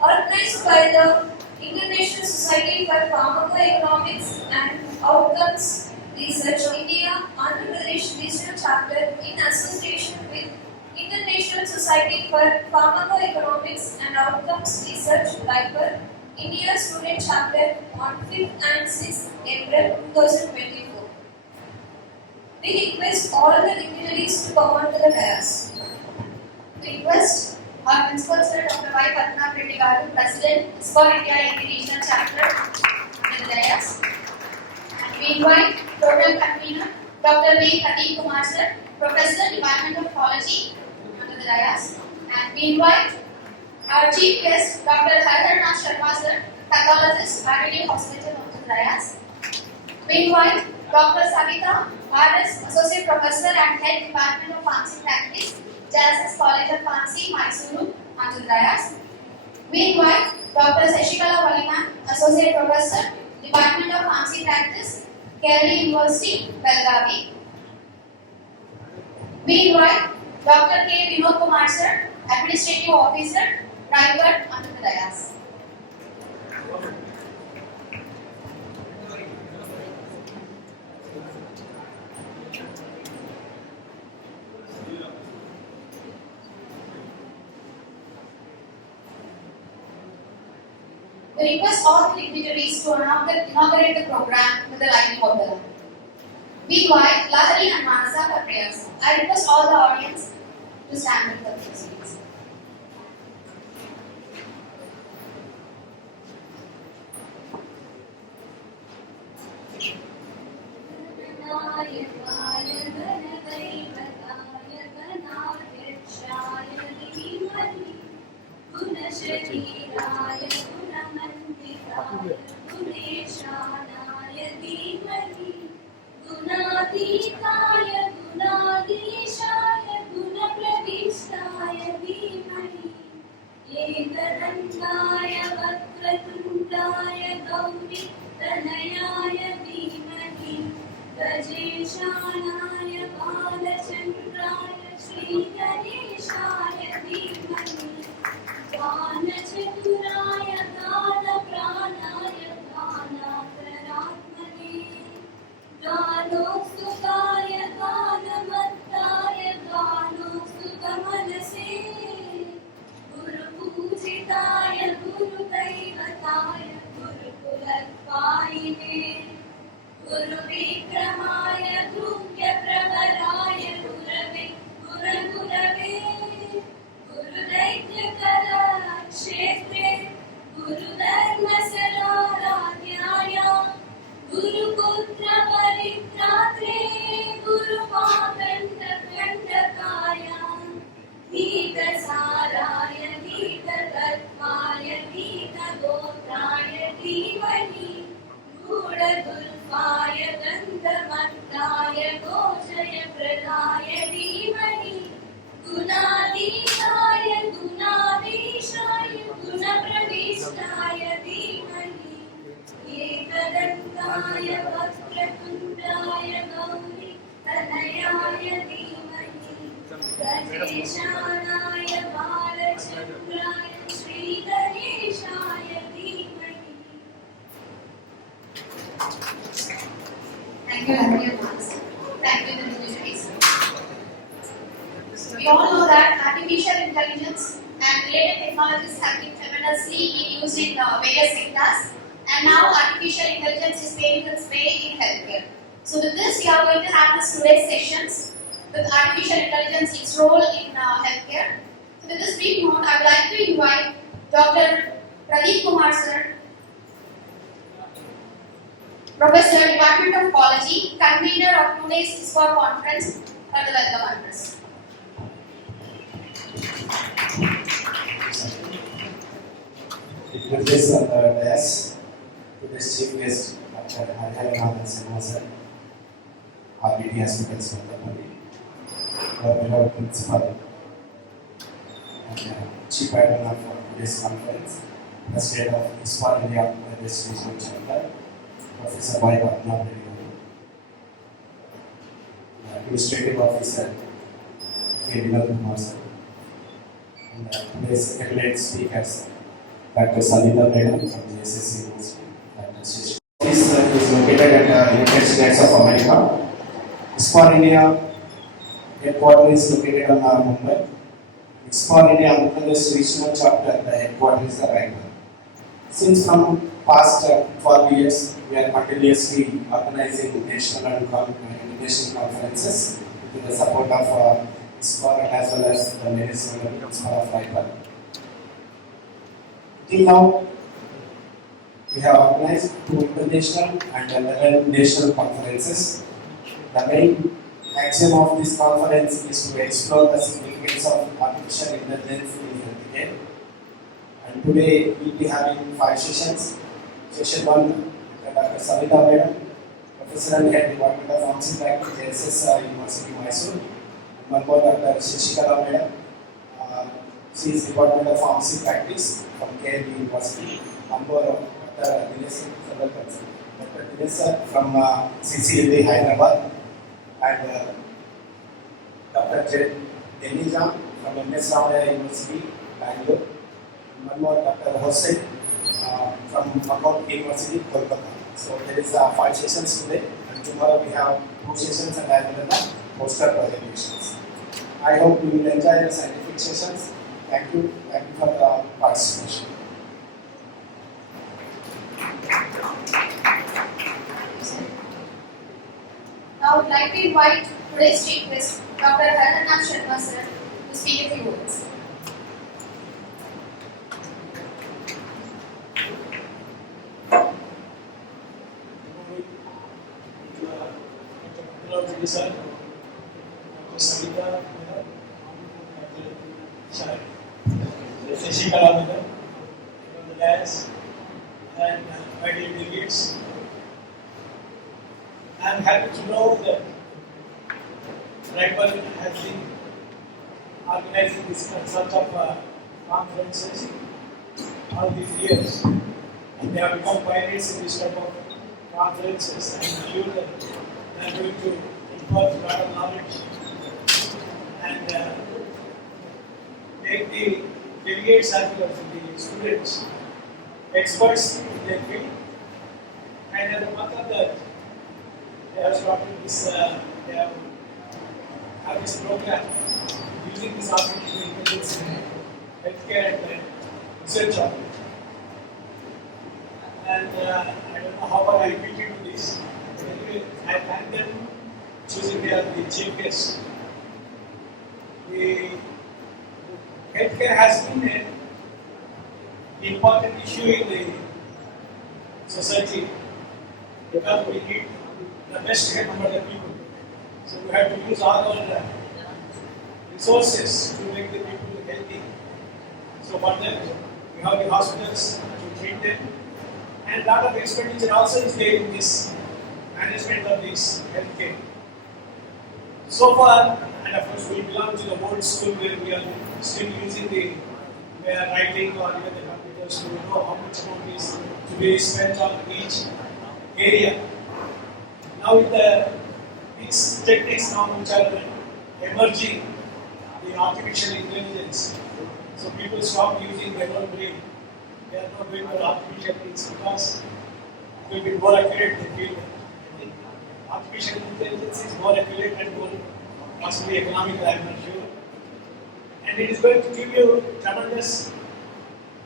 organized by the International Society for Pharmacoeconomics and Outcomes Research India, Andhra Pradesh Regional Chapter in association with International Society for Pharmacoeconomics and Outcomes Research, Raipur, India Student Chapter on 5th and 6th April 2024. We request all the dignitaries to come on to the dais. We request our Principal Sir Dr. Y. Patna Reddy Garu, President, ISPOR India Regional Chapter, to the dais. And we invite Program Convener Dr. V. Pradeep Kumar Sir, Professor, Department of Ecology, onto the dais. And we invite our Chief Guest Dr. Harharnath Sharma Sir, Pathologist, RD Hospital, onto the dais. We invite Dr. Savita R.S., Associate Professor and Head Department of Pharmacy Practice, JSS College of Pharmacy, Mysuru, onto the dais. We invite Dr. Sashikala Valiman, Associate Professor, Department of Pharmacy Practice, Kerala University, Belgavi. We invite Dr. K. Vinod Kumar Sir, Administrative Officer, Raipur, onto the dais. We request all the dignitaries to inaugurate the program with the lighting of the lamp. We invite Lahari and Manasa for prayers. I request all the audience to stand with the proceedings. गुणातीताय गुणाधीशाय गुणप्रविष्टाय धीमहि एकदन्ताय वक्रतुण्डाय गौरीतनयाय धीमहि गजेशानाय बालचन्द्राय श्रीगणेशाय धीमहि गानचतुराय गानप्राणाय गानान्तरात्मने गानोत्सुकाय गानमत्ताय गानोत्सुकमनसे गुरुपूजिताय गुरुदैवताय गुरुकुलत्पायिने गुरुविक्रमाय गुह्यप्रवराय गुरवे गुरगुरवे गुरुदैत्यकलाक्षेत्रे गुरुधर्मसराराध्याय गुरुपुत्रपरित्रात्रे गुरुपाकण्ठकण्ठकाय गीतसाराय गीततत्त्वाय गीतगोत्राय धीमहि गूढगुल्फाय गन्धमत्ताय गोचयप्रदाय धीमहि गुणातीताय गुणाधीशाय गुणप्रविष्टाय धीमहि एकदन्ताय वक्रतुण्डाय गौरीतनयाय धीमहि गजेशानाय बालचन्द्राय श्रीगणेशाय धीमहि. Thank you, Lahari and Manasa. Thank you, the dignitaries. We all know that artificial intelligence and related technologies have been tremendously used in various sectors, and now artificial intelligence is paving its way in healthcare. So with this, we are going to have this today's sessions with artificial intelligence, its role in healthcare. So with this brief note, I would like to invite Dr. Pradeep Kumar Sir, Professor, Department of Ecology, convener of today's ISPOR conference, for the welcome address. Dignitaries on the dais, today's chief guest, Dr. Harharnath Sharma Sir, RBT Hospitals, our beloved principal, and chief patron of today's conference, President of ISPOR India Registration Center, Professor Y. Patna Reddy Garu, Administrative Officer K. Vinod Kumar Sir, and today's excellent speakers, Dr. Savita Madam from JSS University, Dr. Shish. This is located at the United States of America. ISPOR India headquarters is located on Mumbai. ISPOR India Andhra Pradesh regional chapter, the headquarters is the Raipur. Since from past 12 years, we are continuously organizing national and international conferences with the support of ISPOR as well as the various ISPOR of Raipur. Till now, we have organized 2 international and 11 national conferences. The main axiom of this conference is to explore the significance of artificial intelligence in healthcare. And today we will be having 5 sessions. Session 1, Dr. Savita Madam, Professor and Head Department of Pharmacy Practice, JSS University, Mysore. One more Dr. Shishikala Madam, she is Department of Pharmacy Practice from KLU University. One more Dr. Dinesh from CCLD Hyderabad, and Dr. Denijam from MS Ramaya University, Bangalore. One more Dr. Hossein from Makot University, Kolkata. So there is 5 sessions today, and tomorrow we have 2 sessions and as well as poster presentations. I hope you will enjoy the scientific sessions. Thank you for the participation. Now, I would like to invite today's chief guest, Dr. Haranam Sharma sir, to speak a few words. Sir, Savita, Shishikala Madam, from the dais, and my dear delegates. I am happy to know that Raipur has been organizing this sort of conferences all these years, and they have become pioneers in this type of conferences, and I'm sure that they are going to impart a lot of knowledge and make the delegates as well as the students experts in their field. And as a part of that, they have started this, they have this program using this artificial intelligence in healthcare and research of it. And I don't know how far I fit into this, but anyway, I thank them choosing me as the chief guest. The healthcare has been an important issue in the society because we need the best help for the people. So we have to use all our resources to make the people healthy. So for that, we have the hospitals to treat them, and a lot of expenditure also is there in this management of this healthcare. So far, and of course we belong to the old school where we are still using the writing or even the computers to know how much amount is to be spent on each area. Now with these techniques now which are emerging, the artificial intelligence, so people stop using their own brain. They are not going for artificial things because it will be more accurate they feel. Artificial intelligence is more accurate and more possibly economical, I am not sure. And it is going to give you tremendous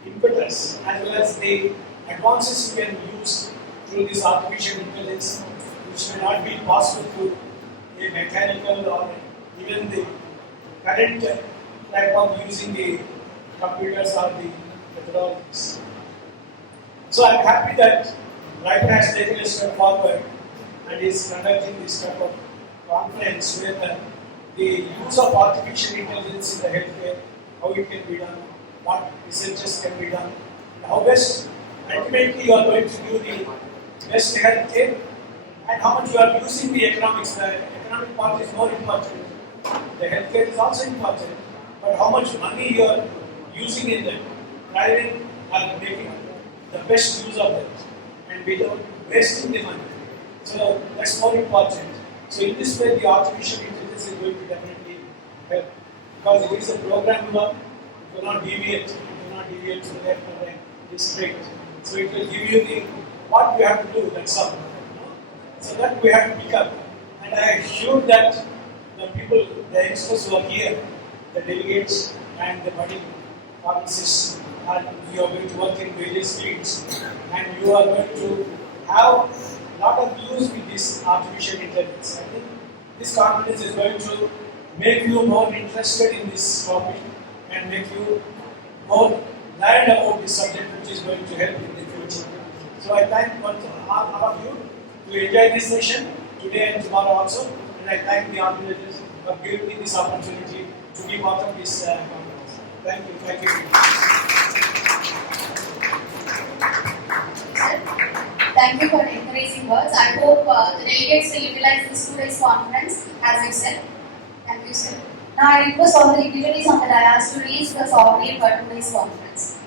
impetus as well as the advances you can use through this artificial intelligence, which may not be possible through a mechanical or even the current type of using the computers or the methodologies. So I am happy that Raipur has taken a step forward and is conducting this type of conference where the use of artificial intelligence in the healthcare, how it can be done, what researches can be done, and how best ultimately you are going to do the best healthcare, and how much you are using the economics. The economic part is more important. The healthcare is also important, but how much money you are using in them, driving or making the best use of it, and without wasting the money. So that's more important. So in this way, the artificial intelligence is going to definitely help, because it is a programmed one. It will not deviate. It will not deviate to the left or right. district. So it will give you the what you have to do, that's all. So that we have to pick up. And I am sure that the people, the youngsters who are here, the delegates and the budding pharmacists, and you are going to work in various fields, and you are going to have a lot of use with this artificial intelligence. I think this conference is going to make you more interested in this topic and make you more learn about this subject, which is going to help in the future. So I thank all of you to enjoy this session today and tomorrow also, and I thank the organizers for giving me this opportunity to be part of this conference. Thank you. Thank you. Thank you for the encouraging words. I hope the delegates will utilize this today's conference as you said. Thank you, sir. Now I request all the dignitaries on the dais to reach the sovereign for today's conference.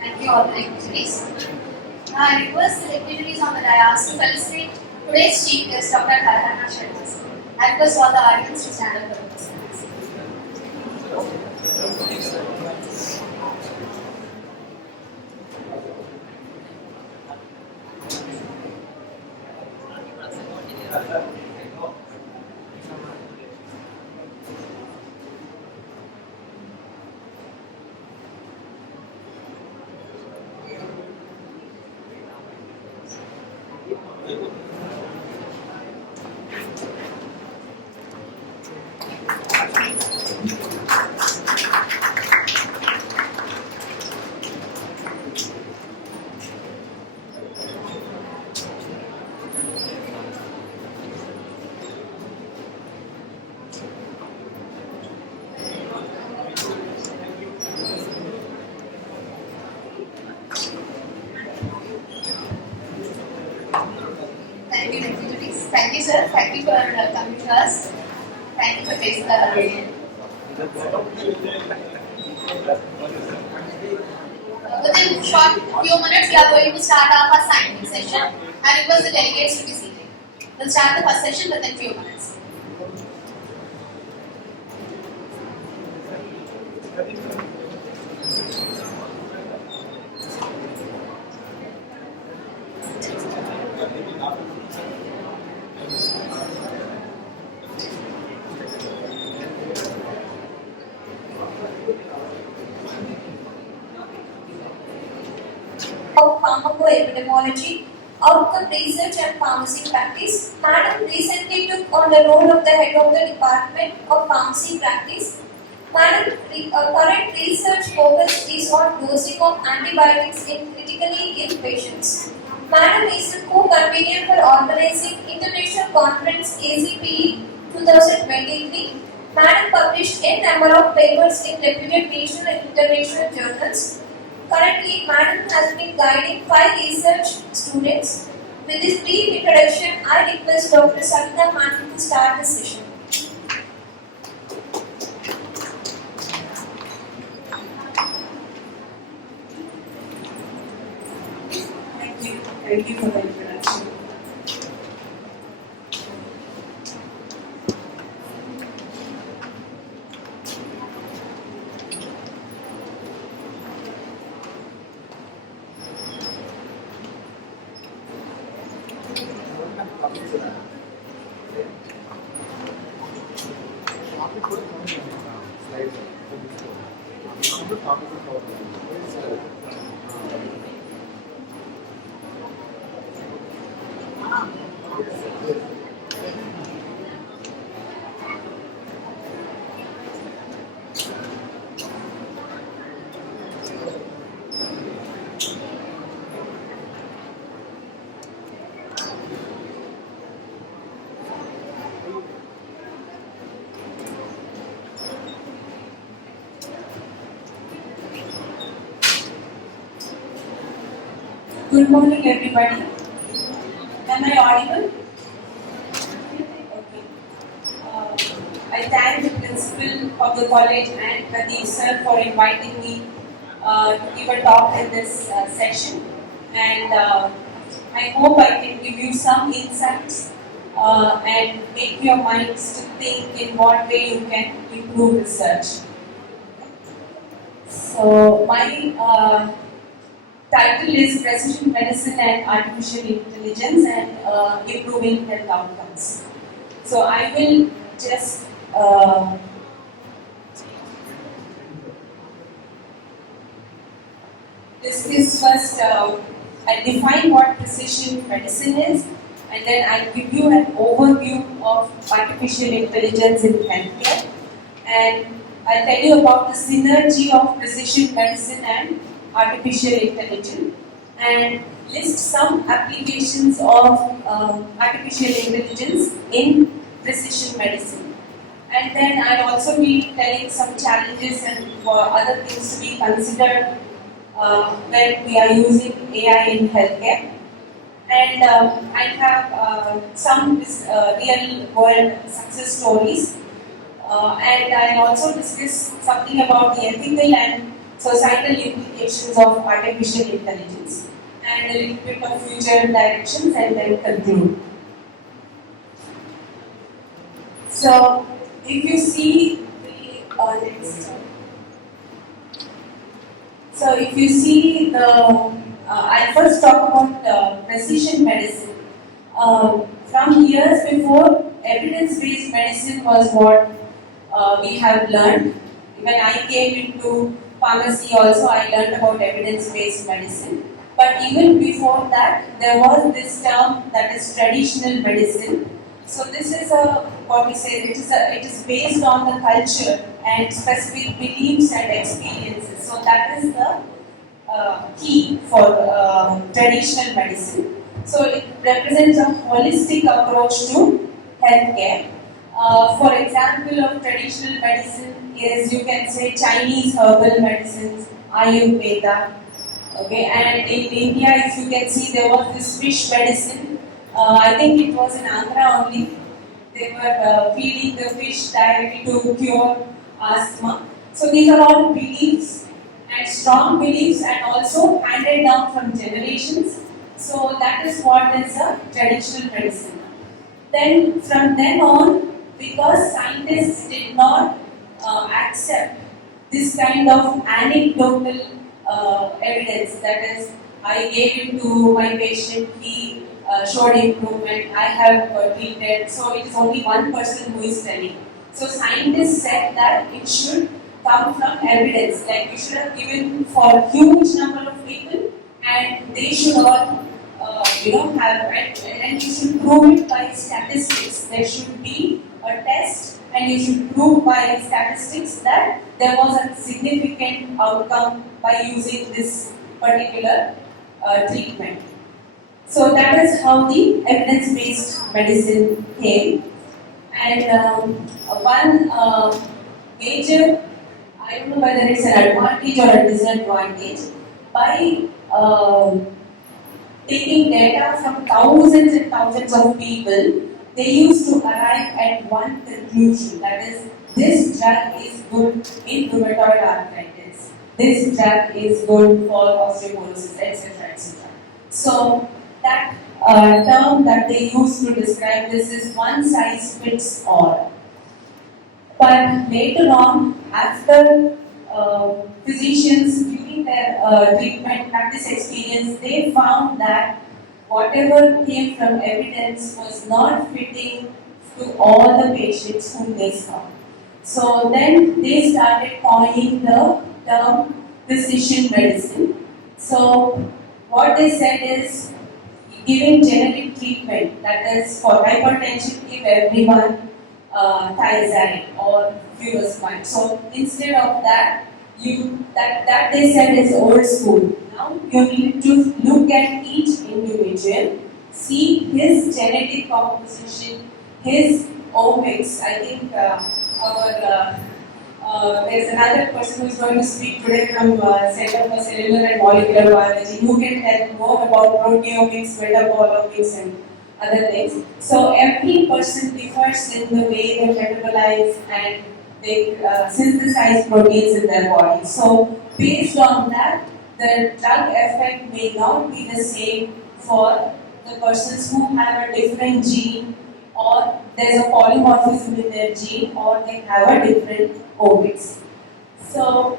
Thank you all the dignitaries. Now I request the dignitaries on the dais to felicitate today's chief guest, Dr. Harhana Sharma. I request all the audience to stand up for this. Thank you, dignitaries. Thank you, sir. Thank you for coming to us. Thank you for taking the opportunity. Within short few minutes, we are going to start our first scientific session. I request the delegates to be seated. We'll start the first session within few minutes. Of pharmacoepidemiology, outcome research and pharmacy practice. Madam recently took on the role of the head of the Department of Pharmacy Practice. Madam, current research focus is on dosing of antibiotics in critically ill patients. Madam is the co-convener for organizing International Conference ACPE 2023. Madam published a number of papers in reputed national and international journals. Currently, Madam has been guiding 5 research students. With this brief introduction, I request Dr. Savita Madam to start the session. Thank you. Thank you for the introduction. Good morning, everybody. Am I audible? Okay. Uh, I thank the principal of the college and Pradeep sir for inviting me to give a talk in this session, and I hope I can give you some insights and make your minds to think in what way you can improve research. So my title is Precision Medicine and Artificial Intelligence and Improving Health Outcomes. So I will just discuss first, I define what precision medicine is, and then I'll give you an overview of artificial intelligence in healthcare, and I'll tell you about the synergy of precision medicine and artificial intelligence, and list some applications of artificial intelligence in precision medicine. And then I'll also be telling some challenges and other things to be considered when we are using AI in healthcare. And I have some real world success stories. And I'll also discuss something about the ethical and societal implications of artificial intelligence and a little bit of future directions, and then conclude. So, if you see the next. So, if you see the, I'll first talk about precision medicine. From years before, evidence-based medicine was what we have learned. When I came into pharmacy also, I learned about evidence-based medicine. But even before that, there was this term that is traditional medicine. So this is what we say, it is based on the culture and specific beliefs and experiences. So that is the key for traditional medicine. So it represents a holistic approach to healthcare. For example of traditional medicine is, you can say, Chinese herbal medicines, Ayurveda. Okay, and in India, if you can see, there was this fish medicine. I think it was in Andhra only. They were feeding the fish directly to cure asthma. So these are all beliefs and strong beliefs, and also handed down from generations. So that is what is a traditional medicine. Then from then on, because scientists did not accept this kind of anecdotal evidence, that is, I gave it to my patient, he showed improvement, I have treated, so it is only one person who is telling. So scientists said that it should come from evidence, like we should have given for huge number of people, and they should all have, and you should prove it by statistics. There should be a test, and you should prove by statistics that there was a significant outcome by using this particular treatment. So that is how the evidence-based medicine came. And one major, I don't know whether it's an advantage or a disadvantage, by taking data from thousands and thousands of people, they used to arrive at one conclusion, that is, this drug is good in rheumatoid arthritis, this drug is good for osteoporosis, etc. etc. So that term that they use to describe this is one size fits all. But later on, after physicians during their treatment practice experience, they found that whatever came from evidence was not fitting to all the patients whom they saw. So then they started coining the term precision medicine. So what they said is, giving generic treatment, that is, for hypertension, give everyone thiazide or furosemide. So instead of that, that they said is old school. Now you need to look at each individual, see his genetic composition, his omics. I think our There's another person who is going to speak today from Center for Cellular and Molecular Biology who can tell more about proteomics, metabolomics, and other things. So every person differs in the way they metabolize and they synthesize proteins in their body. So based on that, the drug effect may not be the same for the persons who have a different gene, or there's a polymorphism in their gene, or they have a different omics. So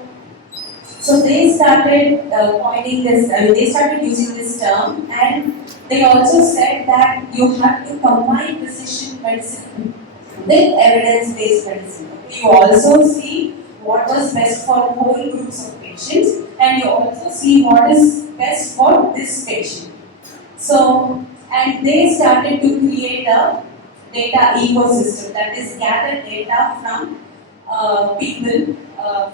they started coining this, they started using this term, and they also said that you have to combine precision medicine with evidence-based medicine. You also see what was best for whole groups of patients, and you also see what is best for this patient. So, and they started to create a data ecosystem, that is gather data from people,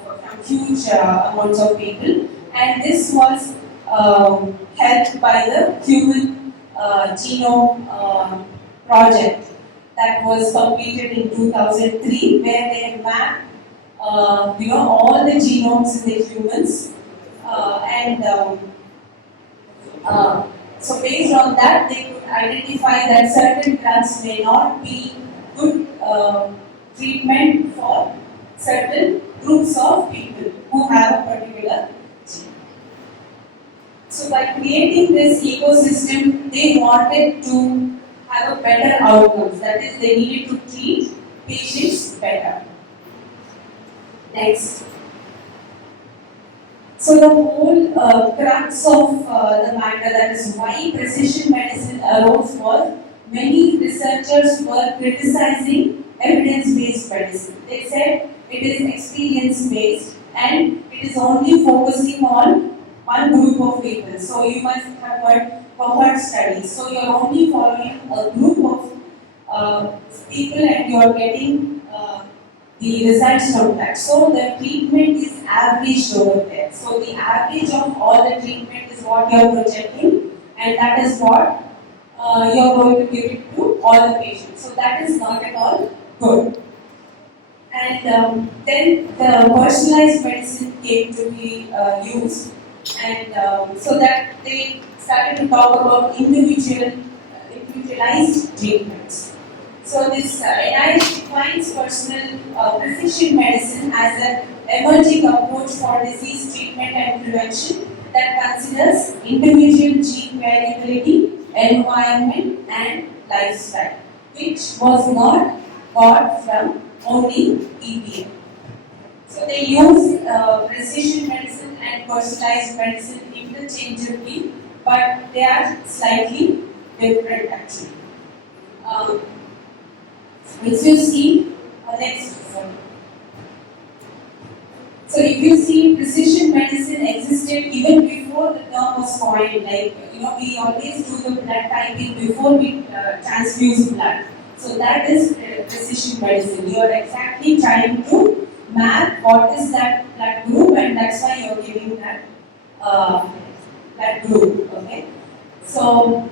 from huge amounts of people, and this was helped by the Human Genome Project that was completed in 2003, where they mapped all the genomes in the humans, so based on that, they could identify that certain drugs may not be good treatment for certain groups of people who have a particular gene. So by creating this ecosystem, they wanted to have a better outcomes. That is, they needed to treat patients better. Next. So the whole crux of the matter, that is why precision medicine arose, was many researchers were criticizing evidence-based medicine. They said it is experience-based and it is only focusing on one group of people. So you must have heard cohort studies. So you are only following a group of people and you are getting the results from that. So the treatment is averaged over there. So the average of all the treatment is what you are projecting, and that is what you are going to give it to all the patients. So that is not at all good. And then the personalized medicine came to be used, and so that they started to talk about individualized treatments. So this NIH defines personal precision medicine as an emerging approach for disease treatment and prevention that considers individual gene variability, environment, and lifestyle, which was not got from only EPA. So they use precision medicine and personalized medicine interchangeably, but they are slightly different actually. If you see, next one. So if you see, precision medicine existed even before the term was coined. Like, we always do the blood typing before we transfuse blood. So that is precision medicine. You are exactly trying to map what is that blood group, and that's why you are giving that blood group. Okay. So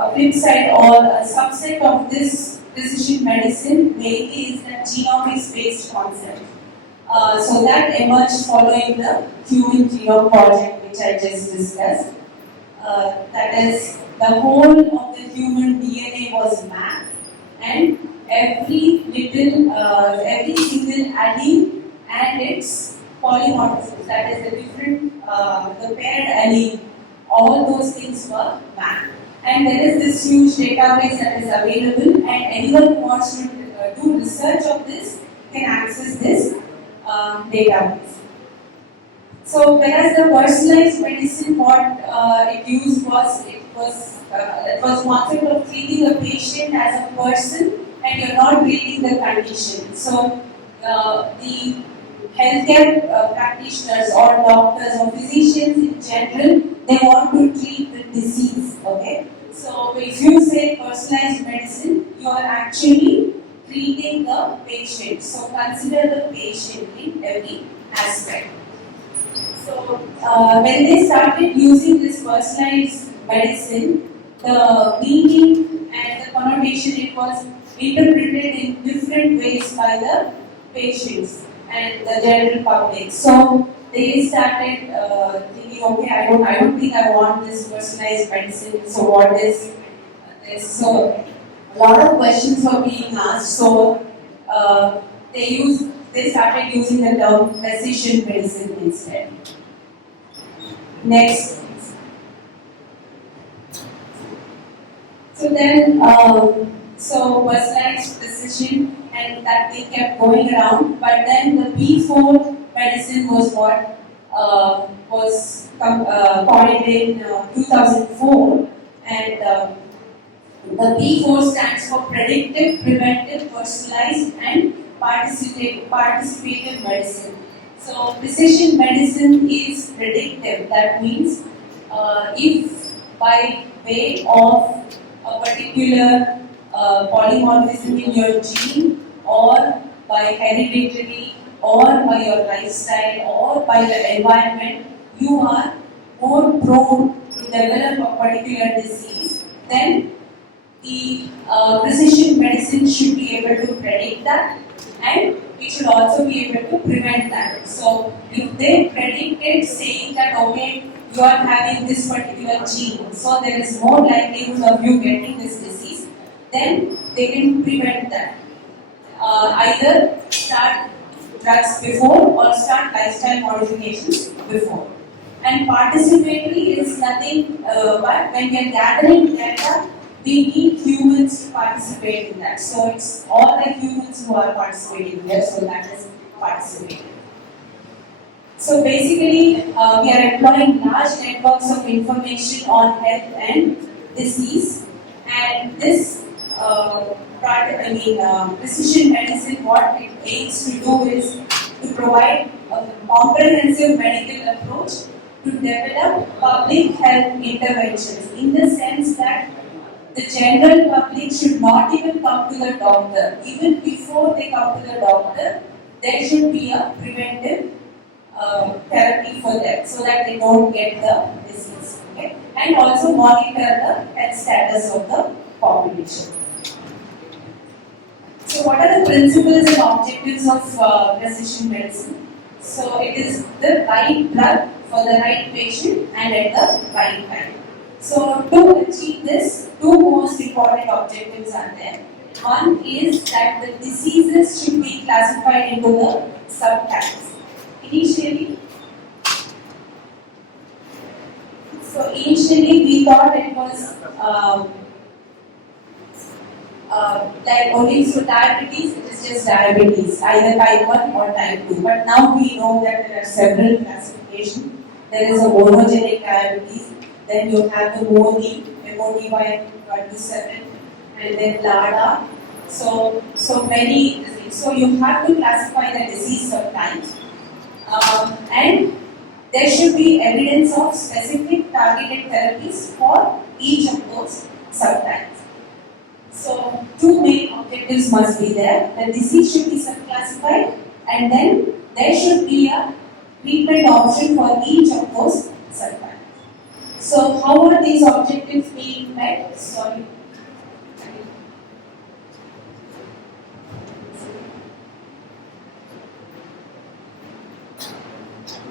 a flip side or a subset of this precision medicine mainly is the genomics-based concept. So that emerged following the Human Genome Project, which I just discussed. That is, the whole of the human DNA was mapped, and every single allele and its polymorphisms, that is the different, the paired allele, all those things were mapped. And there is this huge database that is available, and anyone who wants to do research of this can access this database. So whereas the personalized medicine, what it used was, it was concept of treating a patient as a person, and you're not treating the condition. So the healthcare practitioners or doctors or physicians in general, they want to treat the disease. Okay. So if you say personalized medicine, you are actually treating the patient. So consider the patient in every aspect. So when they started using this personalized medicine, the meaning and the connotation, it was interpreted in different ways by the patients and the general public. So they started thinking, okay, I don't think I want this personalized medicine. So what is this? So a lot of questions were being asked. So they started using the term precision medicine instead. Next. So then, so personalized precision, and that they kept going around. But then the P4 medicine was what coined in 2004, and the P4 stands for predictive, preventive, personalized, and participative medicine. So precision medicine is predictive. That means if by way of a particular polymorphism in your gene, or by hereditary, or by your lifestyle, or by the environment, you are more prone to develop a particular disease, then the precision medicine should be able to predict that, and it should also be able to prevent that. So if they predicted saying that, okay, you are having this particular gene, so there is more likelihood of you getting this disease, then they can prevent that. Either start drugs before or start lifestyle modifications before. And participatory is nothing but when we are gathering data, we need humans to participate in that. So it's all the humans who are participating here, so that is participating. So basically, we are employing large networks of information on health and disease, and this precision medicine, what it aims to do is to provide a comprehensive medical approach to develop public health interventions, in the sense that the general public should not even come to the doctor. Even before they come to the doctor, there should be a preventive therapy for them, so that they don't get the disease. Okay? And also monitor the health status of the population. So what are the principles and objectives of precision medicine? So it is the right drug for the right patient and at the right time. So to achieve this, two most important objectives are there. One is that the diseases should be classified into the subtypes. Initially we thought it was like only so diabetes, it is just diabetes, either type 1 or type 2. But now we know that there are several classifications. There is a monogenic diabetes, then you have the MODY, MODY-127, and then LADA. So many diseases. So you have to classify the disease subtypes. And there should be evidence of specific targeted therapies for each of those subtypes. So two main objectives must be there. The disease should be subclassified, and then there should be a treatment option for each of those subtypes. So how are these objectives being met? Sorry.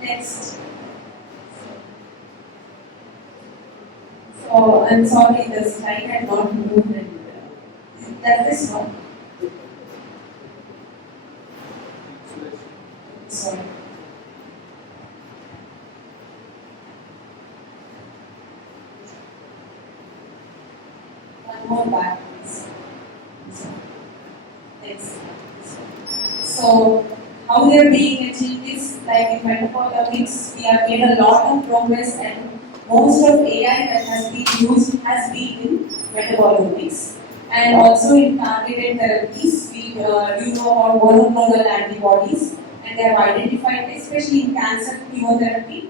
Next. So I'm sorry, the slide had not moved. That is one. Sorry. One more back, please. Next. So how they are being achieved is like in metabolomics, we have made a lot of progress, and most of AI that has been used has been in metabolomics. And also in targeted therapies, we know about monoclonal antibodies, and they have identified, especially in cancer chemotherapy,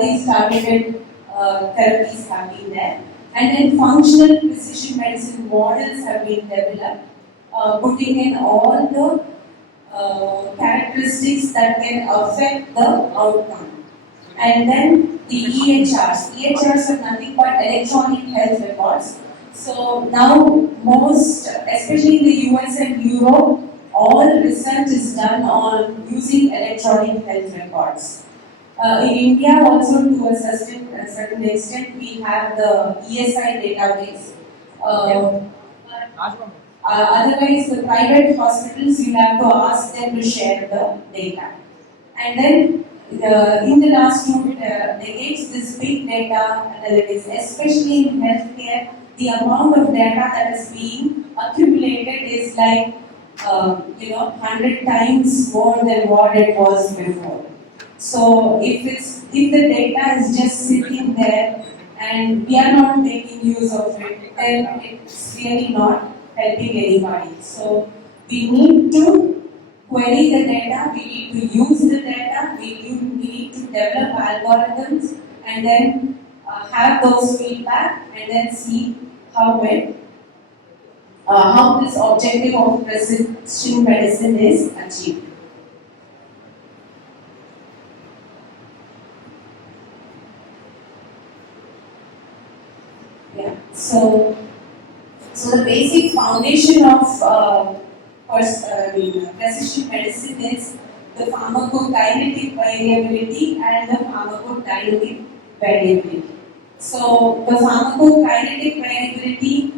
these targeted therapies have been there. And then functional precision medicine models have been developed, putting in all the characteristics that can affect the outcome. And then the EHRs. EHRs are nothing but electronic health records. So now most, especially in the US and Europe, all research is done on using electronic health records. In India also to a certain extent we have the ESI database. Otherwise the private hospitals you have to ask them to share the data. And then in the last 2 decades this big data analytics, especially in healthcare, the amount of data that is being accumulated is like 100 times more than what it was before. So if the data is just sitting there and we are not making use of it, then it's really not helping anybody. So we need to query the data, we need to use the data, we need to develop algorithms and then have those feedback and then see how this objective of precision medicine is achieved. Yeah. So the basic foundation of precision medicine is the pharmacokinetic variability and the pharmacodynamic variability. So the pharmacokinetic variability,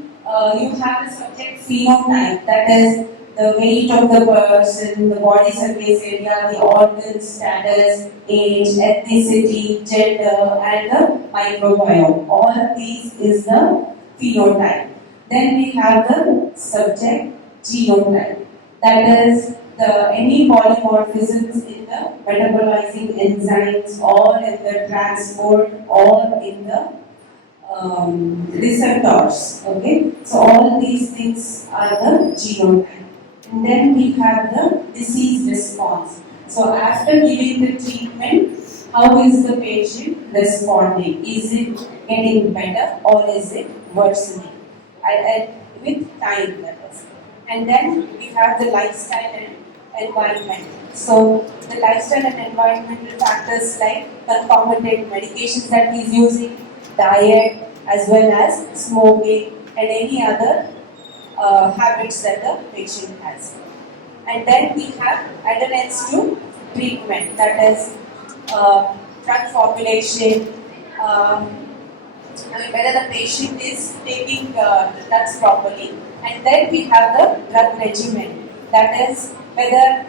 you have the subject phenotype, that is the weight of the person, the body surface area, the organ status, age, ethnicity, gender, and the microbiome. All of these is the phenotype. Then we have the subject genotype, that is any polymorphisms in the metabolizing enzymes or in the transport or in the receptors. Okay, so all these things are the genotype. And then we have the disease response. So after giving the treatment, how is the patient responding? Is it getting better or is it worsening? With time, that is. And then we have the lifestyle and environment. So the lifestyle and environmental factors like concomitant medications that he is using, diet, as well as smoking and any other habits that the patient has. And then we have adherence to treatment, that is drug formulation, whether the patient is taking the drugs properly. And then we have the drug regimen, that is whether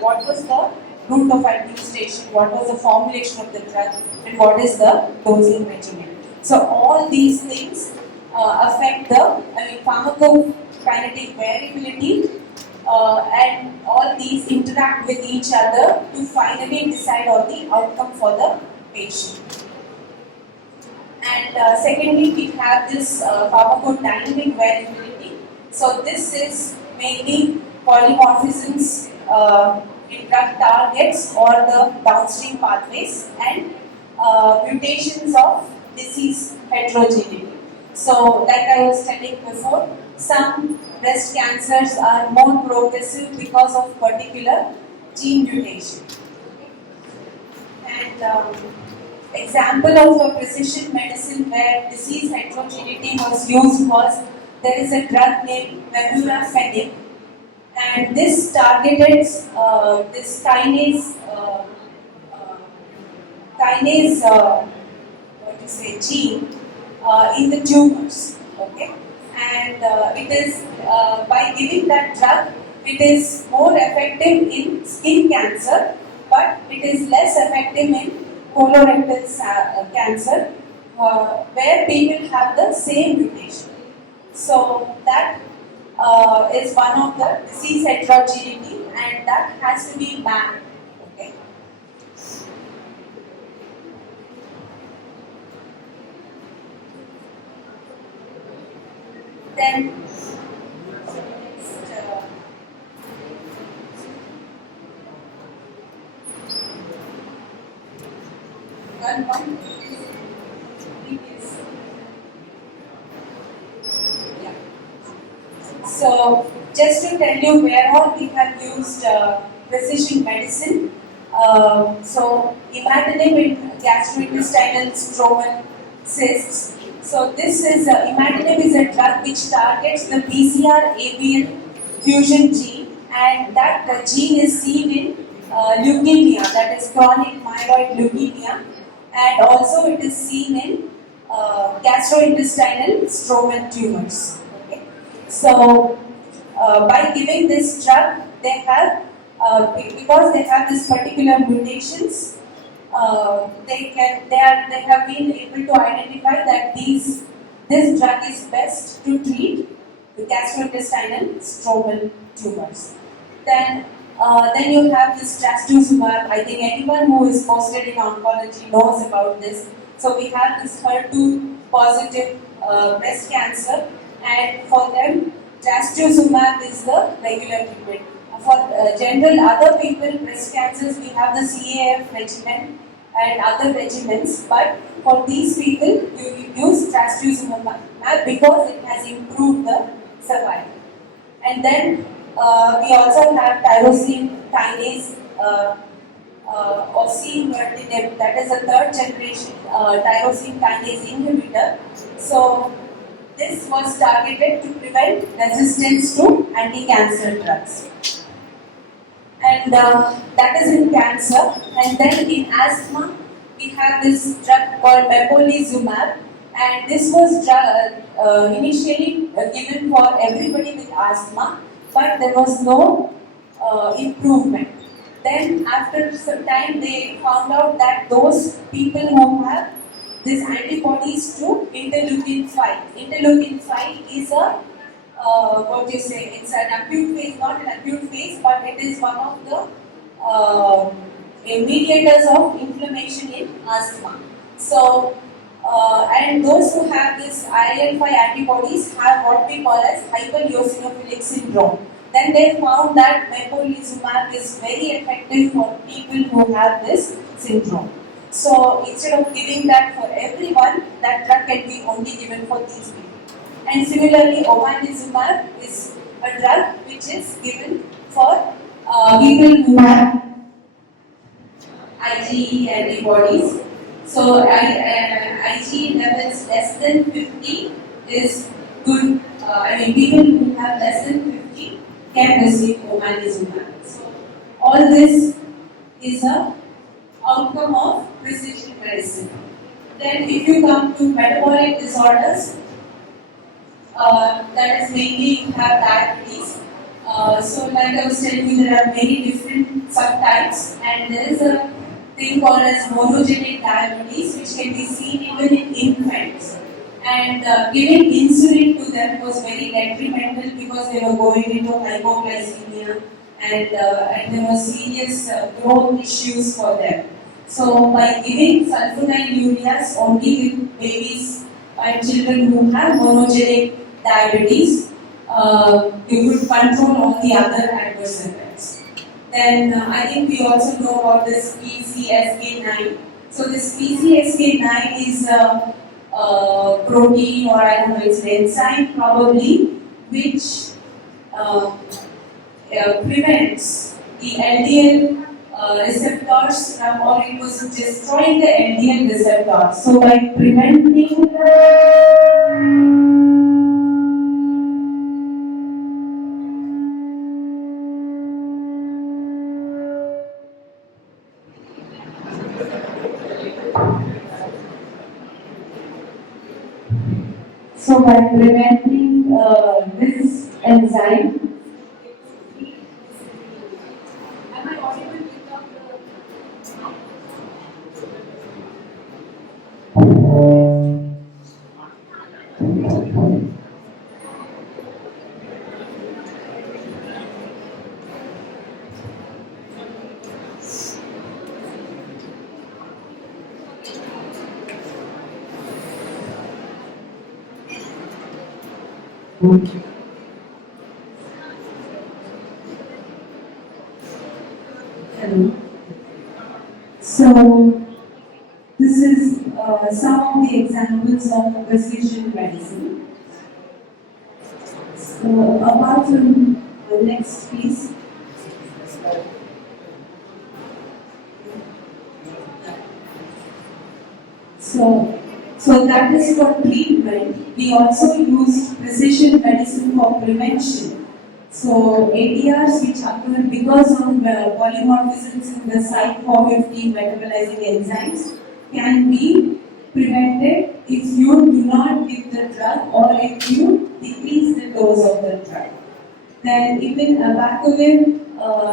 what was the route of administration, what was the formulation of the drug, and what is the dosing regimen. So all these things affect the pharmacokinetic variability, and all these interact with each other to finally decide on the outcome for the patient. And secondly, we have this pharmacodynamic variability. So this is mainly polymorphisms in drug targets or the downstream pathways and mutations of disease heterogeneity. So like I was telling before, some breast cancers are more progressive because of particular gene mutation. And example of a precision medicine where disease heterogeneity was used was, there is a drug named vemurafenib, and this targeted this kinase gene in the tumors. Okay, and it is by giving that drug, it is more effective in skin cancer, but it is less effective in colorectal cancer, where people have the same mutation. So that is one of the disease heterogeneity, and that has to be banned. Okay. Then one previous. Yeah. So just to tell you where all we have used precision medicine. So imatinib gastrointestinal stromal cysts. So this is imatinib is a drug which targets the BCR-ABL fusion gene, and that gene is seen in leukemia, that is chronic myeloid leukemia, and also it is seen in gastrointestinal stromal tumors. Okay. So by giving this drug, they have because they have this particular mutations, they have been able to identify that this drug is best to treat the gastrointestinal stromal tumors. Then you have this trastuzumab. I think anyone who is posted in oncology knows about this. So we have this HER2 positive breast cancer, and for them trastuzumab is the regular treatment. For general other people, breast cancers, we have the CAF regimen and other regimens, but for these people, you use trastuzumab because it has improved the survival. And then we also have tyrosine kinase, osimertinib, that is a third generation tyrosine kinase inhibitor. So this was targeted to prevent resistance to anti-cancer drugs. And that is in cancer. And then in asthma, we have this drug called mepolizumab, and this was initially given for everybody with asthma, but there was no improvement. Then after some time, they found out that those people who have these antibodies to interleukin 5. Interleukin 5 is it's an acute phase, not an acute phase, but it is one of the mediators of inflammation in asthma. So, and those who have this IL-5 antibodies have what we call as hypereosinophilic syndrome. Then they found that mepolizumab is very effective for people who have this syndrome. So instead of giving that for everyone, that drug can be only given for these people. And similarly, omalizumab is a drug which is given for people who have IgE antibodies. So IgE levels less than 50 is good. People who have less than 50 can receive omalizumab. So all this is a outcome of precision medicine. Then if you come to metabolic disorders, that is mainly you have diabetes. So like I was telling you, there are many different subtypes, and there is a thing called as monogenic diabetes, which can be seen even in infants. And giving insulin to them was very detrimental because they were going into hypoglycemia, and there were serious growth issues for them. So by giving sulfonylureas only with babies and children who have monogenic diabetes, you could control all the other adverse effects. Then I think we also know about this PCSK9. So this PCSK9 is a protein, or I don't know, it's an enzyme probably, which prevents the LDL receptors from, or it was destroying the LDL receptors. So by preventing this enzyme. Am I audible without Hello. So, this is some of the examples of precision medicine. So, apart from the next piece, So that is for treatment. We also use precision medicine for prevention. So ADRs which occur because of polymorphisms in the site 450 metabolizing enzymes can be prevented if you do not give the drug or if you decrease the dose of the drug. Then even abacavir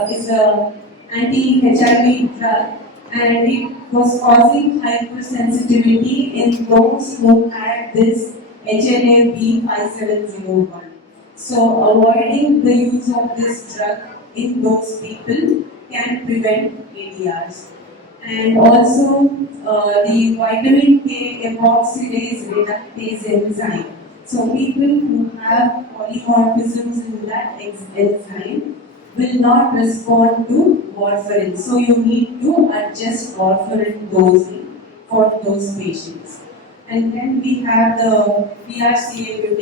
is a anti-HIV drug and it was causing hypersensitivity in those who had this HLA-B5701. So avoiding the use of this drug in those people can prevent ADRs. And also the vitamin K epoxidase reductase enzyme. So people who have polymorphisms in that enzyme will not respond to warfarin. So you need to adjust warfarin dosing for those patients. And then we have the BRCA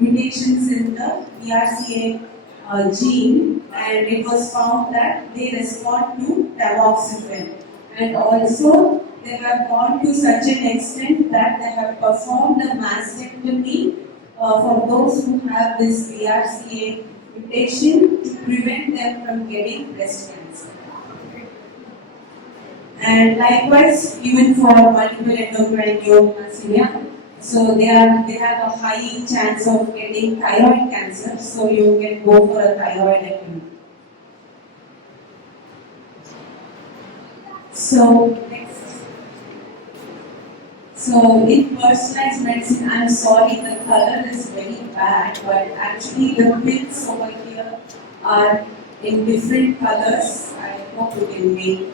mutations in the BRCA gene, and it was found that they respond to tamoxifen. And also they have gone to such an extent that they have performed a mastectomy for those who have this BRCA mutation to prevent them from getting breast cancer. And likewise, even for multiple endocrine neoplasia, so they have a high chance of getting thyroid cancer, so you can go for a thyroidectomy. So next. So in personalized medicine, I'm sorry the color is very bad, but actually the pills over here are in different colors. I hope you can make it.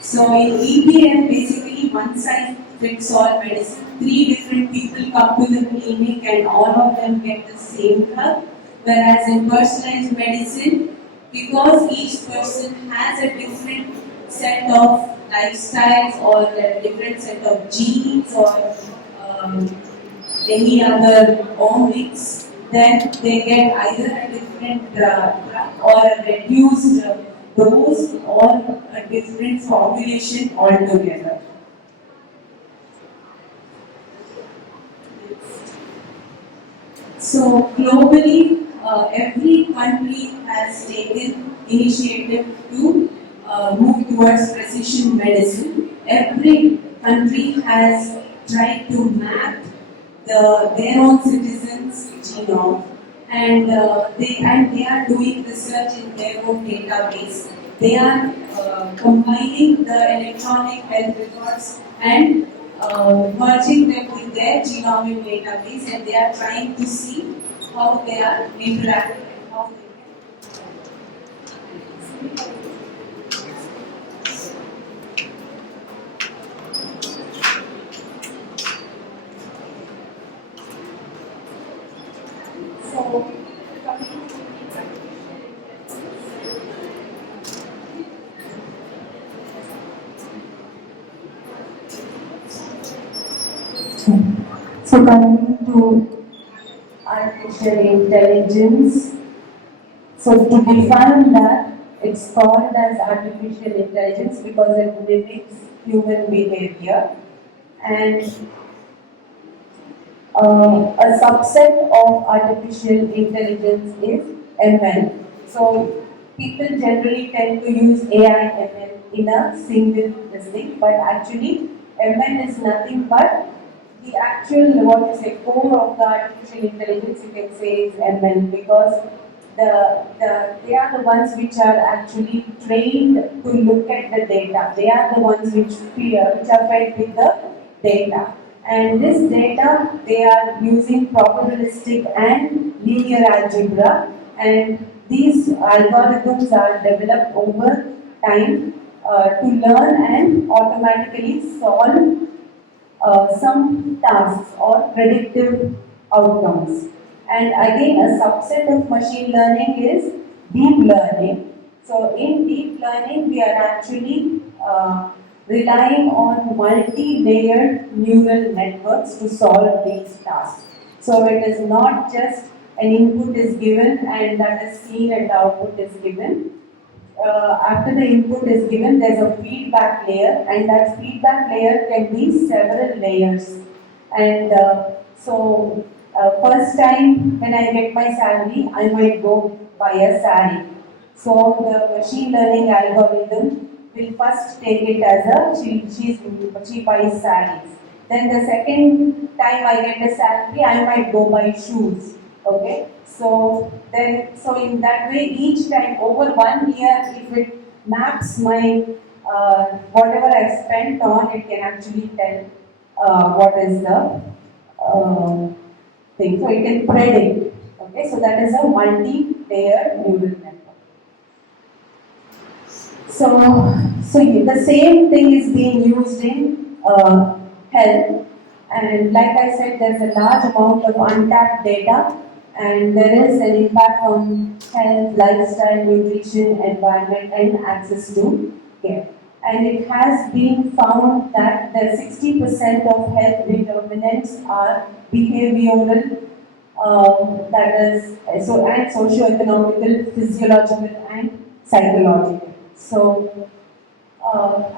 So in EPM, basically one size fits all medicine. 3 different people come to the clinic and all of them get the same drug. Whereas in personalized medicine, because each person has a different set of lifestyles or a different set of genes or any other omics, then they get either a different drug or a reduced dose or a different formulation altogether. So globally, every country has taken initiative to move towards precision medicine. Every country has tried to map their own citizens' genome, and they are doing research in their own database. They are combining the electronic health records and merging them with their genomic database, and they are trying to see how they are interacting and how they can. So coming to artificial intelligence, so to define that, it's called as artificial intelligence because it mimics human behavior, and a subset of artificial intelligence is ML. So people generally tend to use AI ML in a single thing, but actually ML is nothing but the actual, core of the artificial intelligence, you can say, is ML, because they are the ones which are actually trained to look at the data. They are the ones which are fed with the data. And this data, they are using probabilistic and linear algebra, and these algorithms are developed over time to learn and automatically solve some tasks or predictive outcomes. And again, a subset of machine learning is deep learning. So in deep learning, we are actually relying on multi-layered neural networks to solve these tasks. So it is not just an input is given and that is seen and the output is given. after the input is given, there's a feedback layer, and that feedback layer can be several layers. And first time when I get my salary, I might go buy a saree. So the machine learning algorithm will first take it as she buys sarees. Then the second time I get a salary, I might go buy shoes. Okay, so in that way, each time over 1 year, if it maps my whatever I spent on, it can actually tell what is the thing. So it can predict. Okay, so that is a multi-layer neural network. The same thing is being used in health, and like I said, there's a large amount of untapped data, and there is an impact on health, lifestyle, nutrition, environment, and access to care. And it has been found that the 60% of health determinants are behavioral, that is, and socio-economical, physiological, and psychological.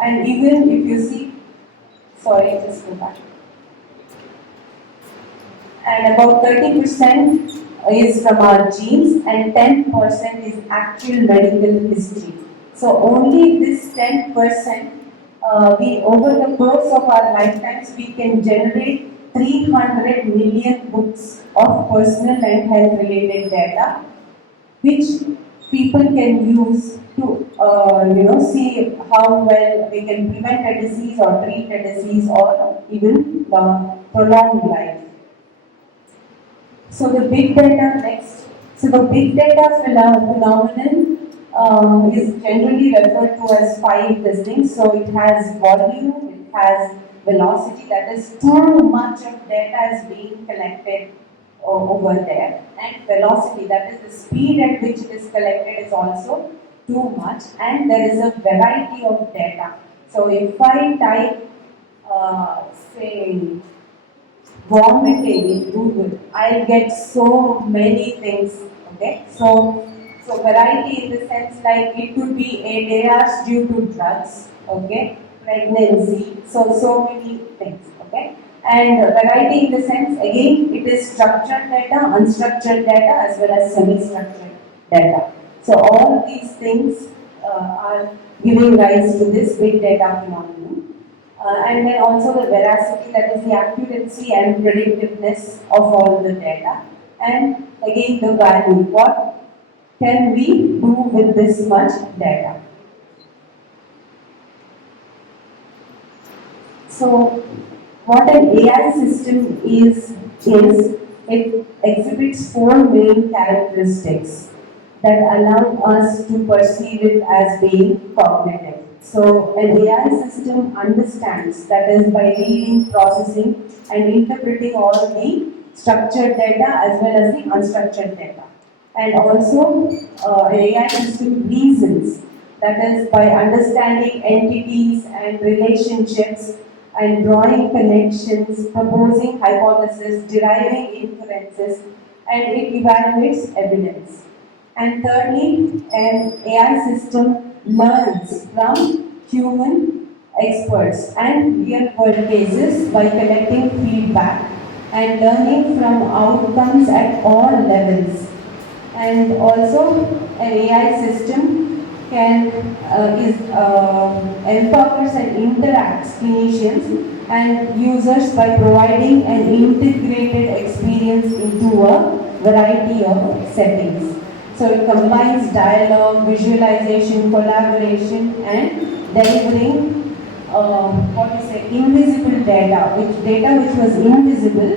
And even if you see, sorry, just go back. And about 30% is from our genes, and 10% is actual medical history. So only this 10%, over the course of our lifetimes, we can generate 300 million books of personal and health related data, which people can use to see how well we can prevent a disease or treat a disease or even prolong life. So the big data next. So the big data phenomenon is generally referred to as 5 things. So it has volume, it has velocity, that is too much of data is being collected over there, and velocity, that is the speed at which it is collected, is also too much, and there is a variety of data. So if I type say vomiting in Google, I get so many things. Okay, so variety in the sense like it could be ADRs due to drugs, okay, pregnancy, so many things, okay. And variety in the sense, again, it is structured data, unstructured data, as well as semi-structured data. So all these things are giving rise to this big data phenomenon. And then also the veracity, that is the accuracy and predictiveness of all the data. And again the value, what can we do with this much data? So what an AI system is it exhibits 4 main characteristics that allow us to perceive it as being cognitive. So an AI system understands, that is by reading, processing, and interpreting all the structured data as well as the unstructured data. And also an AI system reasons, that is by understanding entities and relationships and drawing connections, proposing hypotheses, deriving inferences, and it evaluates evidence. And thirdly, an AI system learns from human experts and real-world cases by collecting feedback and learning from outcomes at all levels. And also, an AI system empowers and interacts clinicians and users by providing an integrated experience into a variety of settings. So it combines dialogue, visualization, collaboration, and delivering invisible data which was invisible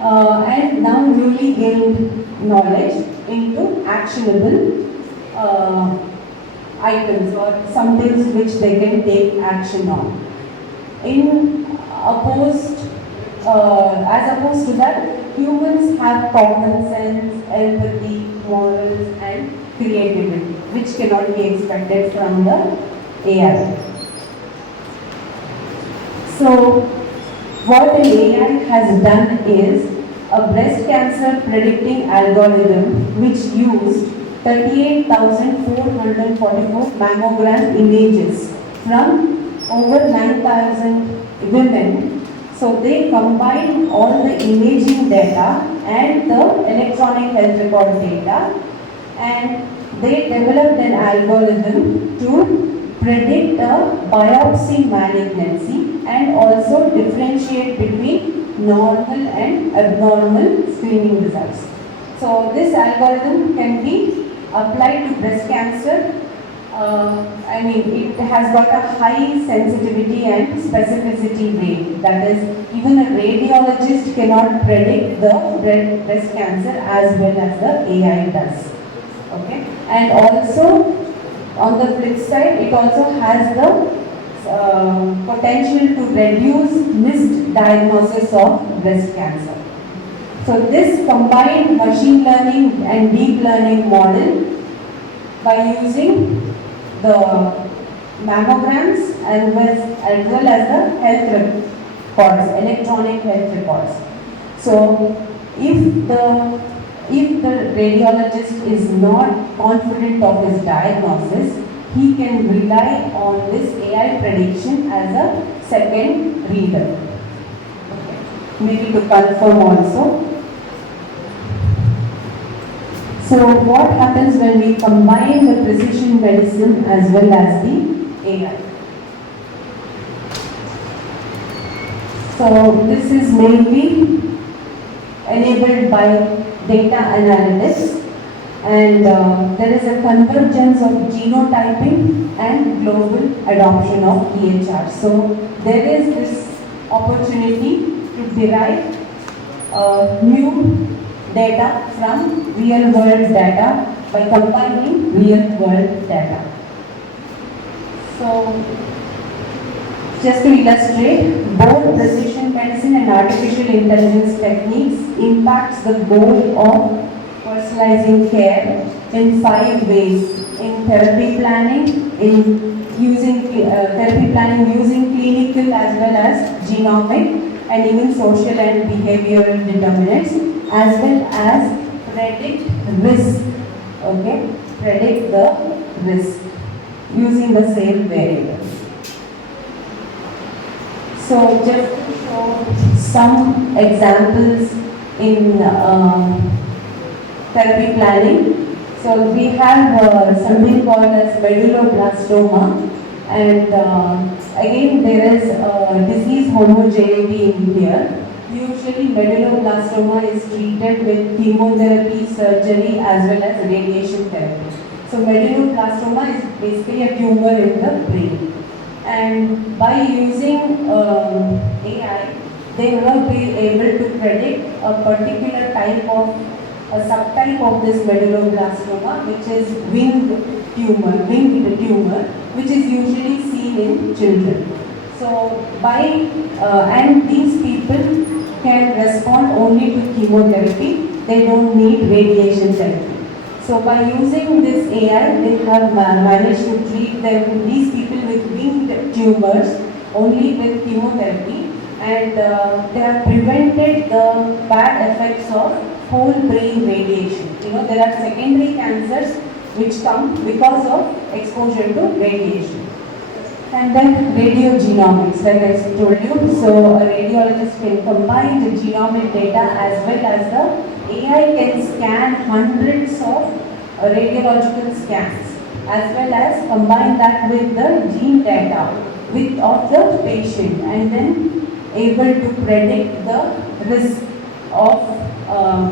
and now newly gained knowledge into actionable items or some things which they can take action on. As opposed to that, humans have common sense, empathy, morals, and creativity, which cannot be expected from the AI. So, what an AI has done is a breast cancer predicting algorithm which used 38,444 mammogram images from over 9,000 women. So they combined all the imaging data and the electronic health record data, and they developed an algorithm to predict a biopsy malignancy and also differentiate between normal and abnormal screening results. So this algorithm can be applied to breast cancer. It has got a high sensitivity and specificity rate. That is, even a radiologist cannot predict the breast cancer as well as the AI does. Okay, and also on the flip side, it also has the potential to reduce missed diagnosis of breast cancer. So this combined machine learning and deep learning model, by using the mammograms as well as the health records, electronic health records. So if the radiologist is not confident of his diagnosis, he can rely on this AI prediction as a second reader. Okay. Maybe to confirm also. So what happens when we combine the precision medicine as well as the AI? So this is mainly enabled by data analytics, and there is a convergence of genotyping and global adoption of EHR. So there is this opportunity to derive new data from real world data by combining real world data. So just to illustrate, both precision medicine and artificial intelligence techniques impacts the goal of personalizing care in 5 ways: in therapy planning, using clinical as well as genomic and even social and behavioral determinants, as well as predict risk. Okay, predict the risk using the same variables. So just to show some examples in therapy planning. So we have something called as medulloblastoma, and again there is disease homogeneity in here. Usually medulloblastoma is treated with chemotherapy, surgery as well as radiation therapy. So medulloblastoma is basically a tumor in the brain. And by using AI, they will be able to predict a particular type of, a subtype of this medulloblastoma, which is winged tumor, which is usually seen in children. So and these people can respond only to chemotherapy, they don't need radiation therapy. So by using this AI, they have managed to treat these people with winged tumors only with chemotherapy, and they have prevented the bad effects of whole brain radiation. There are secondary cancers which come because of exposure to radiation. And then radiogenomics, like I told you, so a radiologist can combine the genomic data as well as the AI can scan hundreds of radiological scans, as well as combine that with the gene data of the patient, and then able to predict the risk of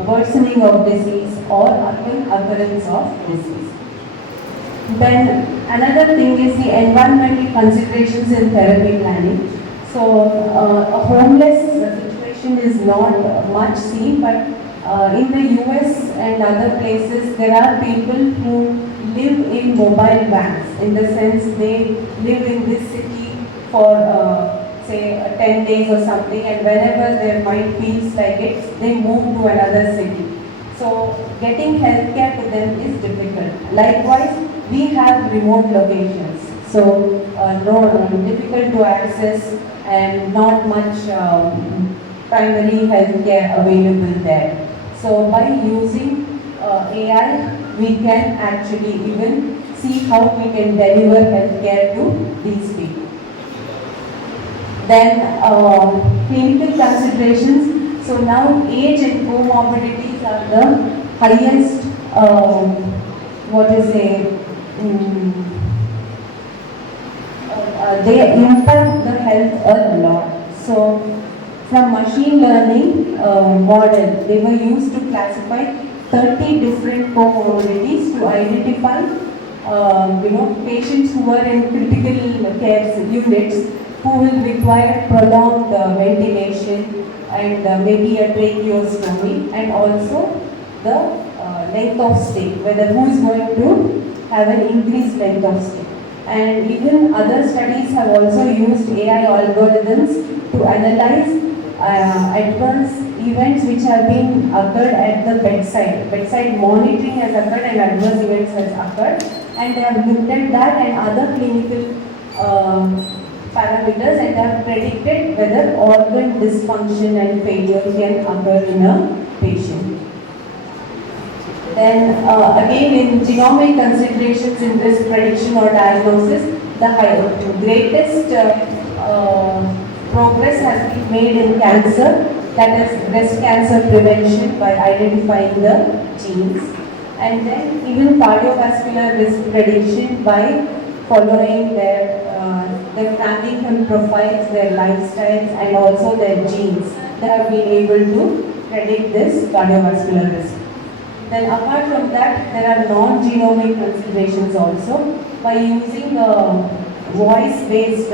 worsening of disease or even occurrence of disease. Then another thing is the environmental considerations in therapy planning. So a homeless situation is not much seen, but in the US and other places, there are people who live in mobile vans, in the sense they live in this city for say 10 days or something, and whenever their mind feels like it, they move to another city. So getting healthcare to them is difficult. Likewise, we have remote locations, so difficult to access and not much primary healthcare available there. So by using AI, we can actually even see how we can deliver healthcare to these people. Then clinical considerations. So now age and comorbidities are the highest, they impact the health a lot. So from machine learning model, they were used to classify 30 different comorbidities to identify patients who are in critical care units who will require prolonged ventilation and maybe a tracheostomy, and also the length of stay, whether who is going to have an increased length of stay. And even other studies have also used AI algorithms to analyze adverse events which have been occurred at the bedside. Bedside monitoring has occurred and adverse events has occurred, and they have looked at that and other clinical parameters and have predicted whether organ dysfunction and failure can occur in a patient. Then again, in genomic considerations in this prediction or diagnosis, the greatest progress has been made in cancer, that is breast cancer prevention by identifying the genes, and then even cardiovascular risk prediction by following their family health profiles, their lifestyles, and also their genes. They have been able to predict this cardiovascular risk. Then apart from that, there are non-genomic considerations also. By using a voice-based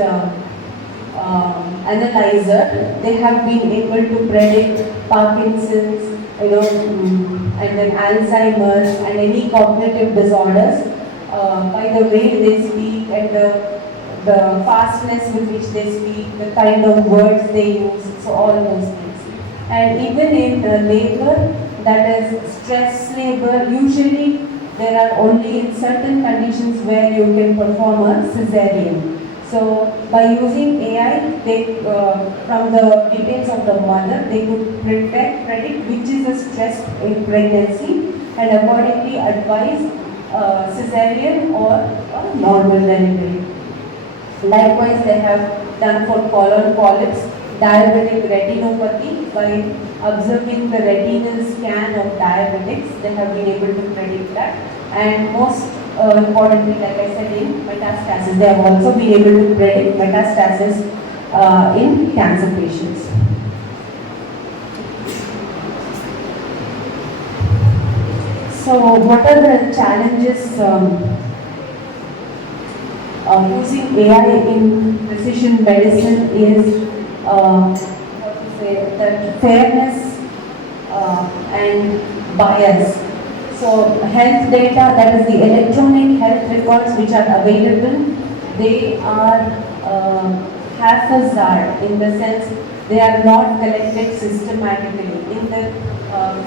analyzer, they have been able to predict Parkinson's, and then Alzheimer's and any cognitive disorders by the way they speak and the fastness with which they speak, the kind of words they use, so all those things. And even in labor, that is stress labor, usually there are only in certain conditions where you can perform a cesarean. So by using AI, they, from the details of the mother, they could predict which is a stress in pregnancy and accordingly advise cesarean or a normal delivery. Likewise, they have done for colon polyps, diabetic retinopathy. By observing the retinal scan of diabetics, they have been able to predict that. And most importantly, like I said, in metastasis, they have also been able to predict metastasis in cancer patients. So, what are the challenges using AI in precision medicine is that fairness and bias. So health data, that is the electronic health records which are available, they are haphazard in the sense they are not collected systematically.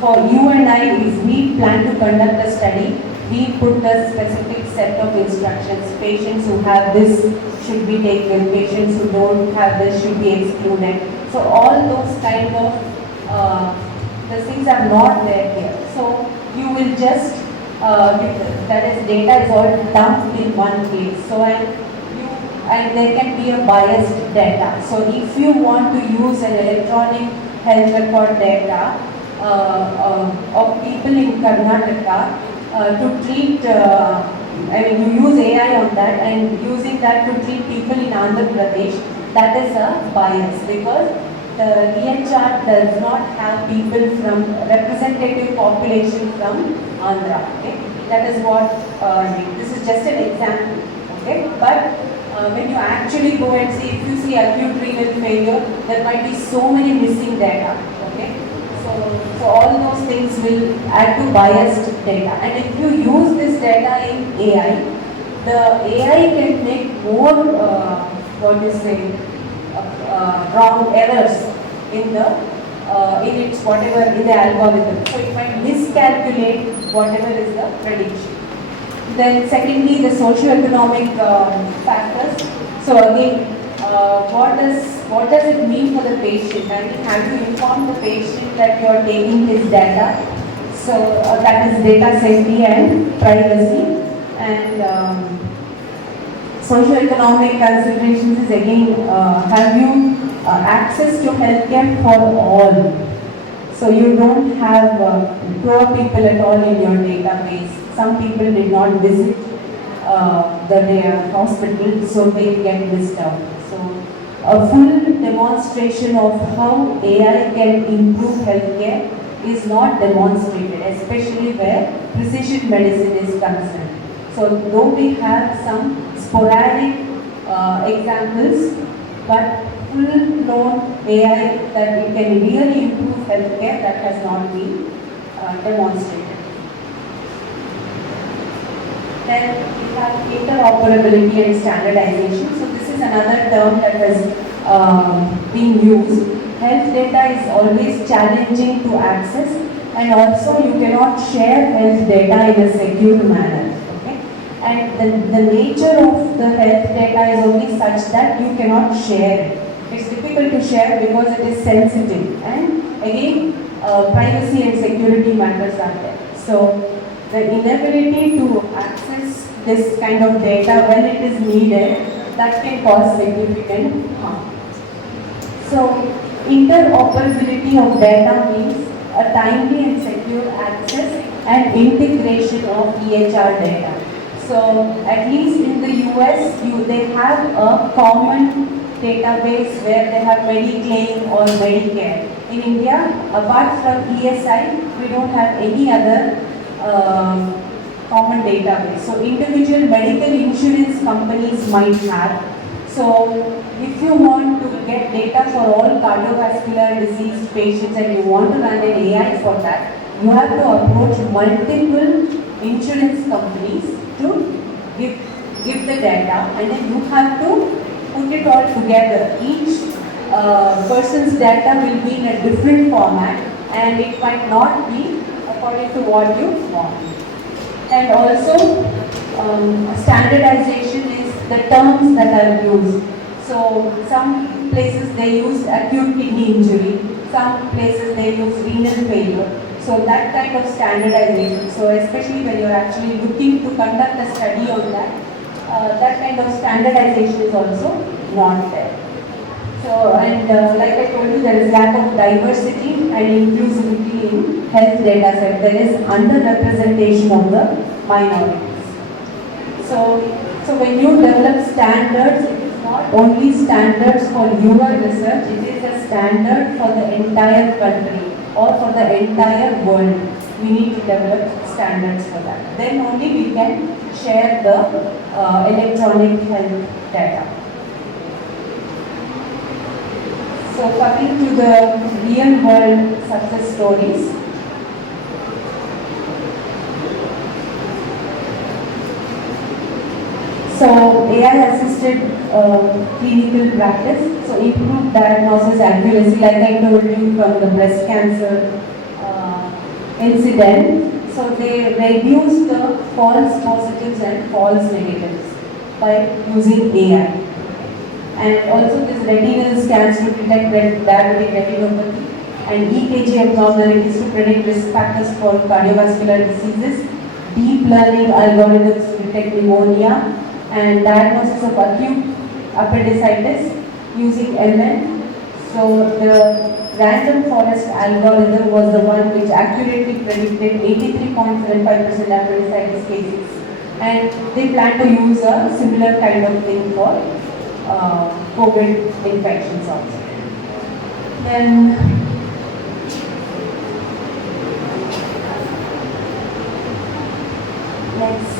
For you and I, if we plan to conduct a study, we put a specific set of instructions. Patients who have this should be taken, patients who don't have this should be excluded. So all those kind of the things are not there here. So you will just, that is data is all dumped in one place. So and there can be a biased data. So if you want to use an electronic health record data of people in Karnataka to treat, you use AI on that and using that to treat people in Andhra Pradesh, that is a bias because the EHR does not have people from representative population from Andhra. Okay? That is what, this is just an example. Okay? But when you actually go and see, if you see acute renal failure, there might be so many missing data. Okay? So all those things will add to biased data. And if you use this data in AI, the AI can make more, wrong errors in its whatever in the algorithm. So it might miscalculate whatever is the prediction. Then secondly, the socio-economic factors. So again, what does it mean for the patient? I mean, have you informed the patient that you are taking his data? So that is data safety and privacy, and socio-economic considerations is again, have you access to healthcare for all? So you don't have poor people at all in your database. Some people did not visit the hospital, so they get missed out. So a full demonstration of how AI can improve healthcare is not demonstrated, especially where precision medicine is concerned. So though we have some sporadic examples, but full-blown AI that it can really improve healthcare, that has not been demonstrated. Then we have interoperability and standardization. So this is another term that has been used. Health data is always challenging to access, and also you cannot share health data in a secure manner. Okay? And the nature of the health data is only such that you cannot share it. It's difficult to share because it is sensitive, and again privacy and security matters are there. So the inability to access this kind of data when it is needed, that can cause significant harm. So interoperability of data means a timely and secure access and integration of EHR data. So at least in the US, they have a common database where they have Mediclaim or Medicare. In India, apart from ESI, we don't have any other common database. So individual medical insurance companies might have. So if you want to get data for all cardiovascular disease patients and you want to run an AI for that, you have to approach multiple insurance companies to give the data, and then you have to put it all together. Each person's data will be in a different format, and it might not be according to what you want. And also standardization is the terms that are used. So some places they use acute kidney injury, some places they use renal failure. So that kind of standardization, so especially when you're actually looking to conduct a study on that, that kind of standardization is also not there. So, and like I told you, there is lack of diversity and inclusivity in health data set. There is underrepresentation of the minorities. So when you develop standards, it is not only standards for your research, it is a standard for the entire country or for the entire world. We need to develop standards for that. Then only we can share the electronic health data. So coming to the real world success stories. So AI assisted clinical practice, so improved diagnosis accuracy, like I told you from the breast cancer incident. So they reduced the false positives and false negatives by using AI. And also this retinal scans to detect diabetic retinopathy and EKG abnormalities to predict risk factors for cardiovascular diseases, deep learning algorithms to detect pneumonia, and diagnosis of acute appendicitis using ML. So the random forest algorithm was the one which accurately predicted 83.75% appendicitis cases, and they plan to use a similar kind of thing for COVID infections also. Then next,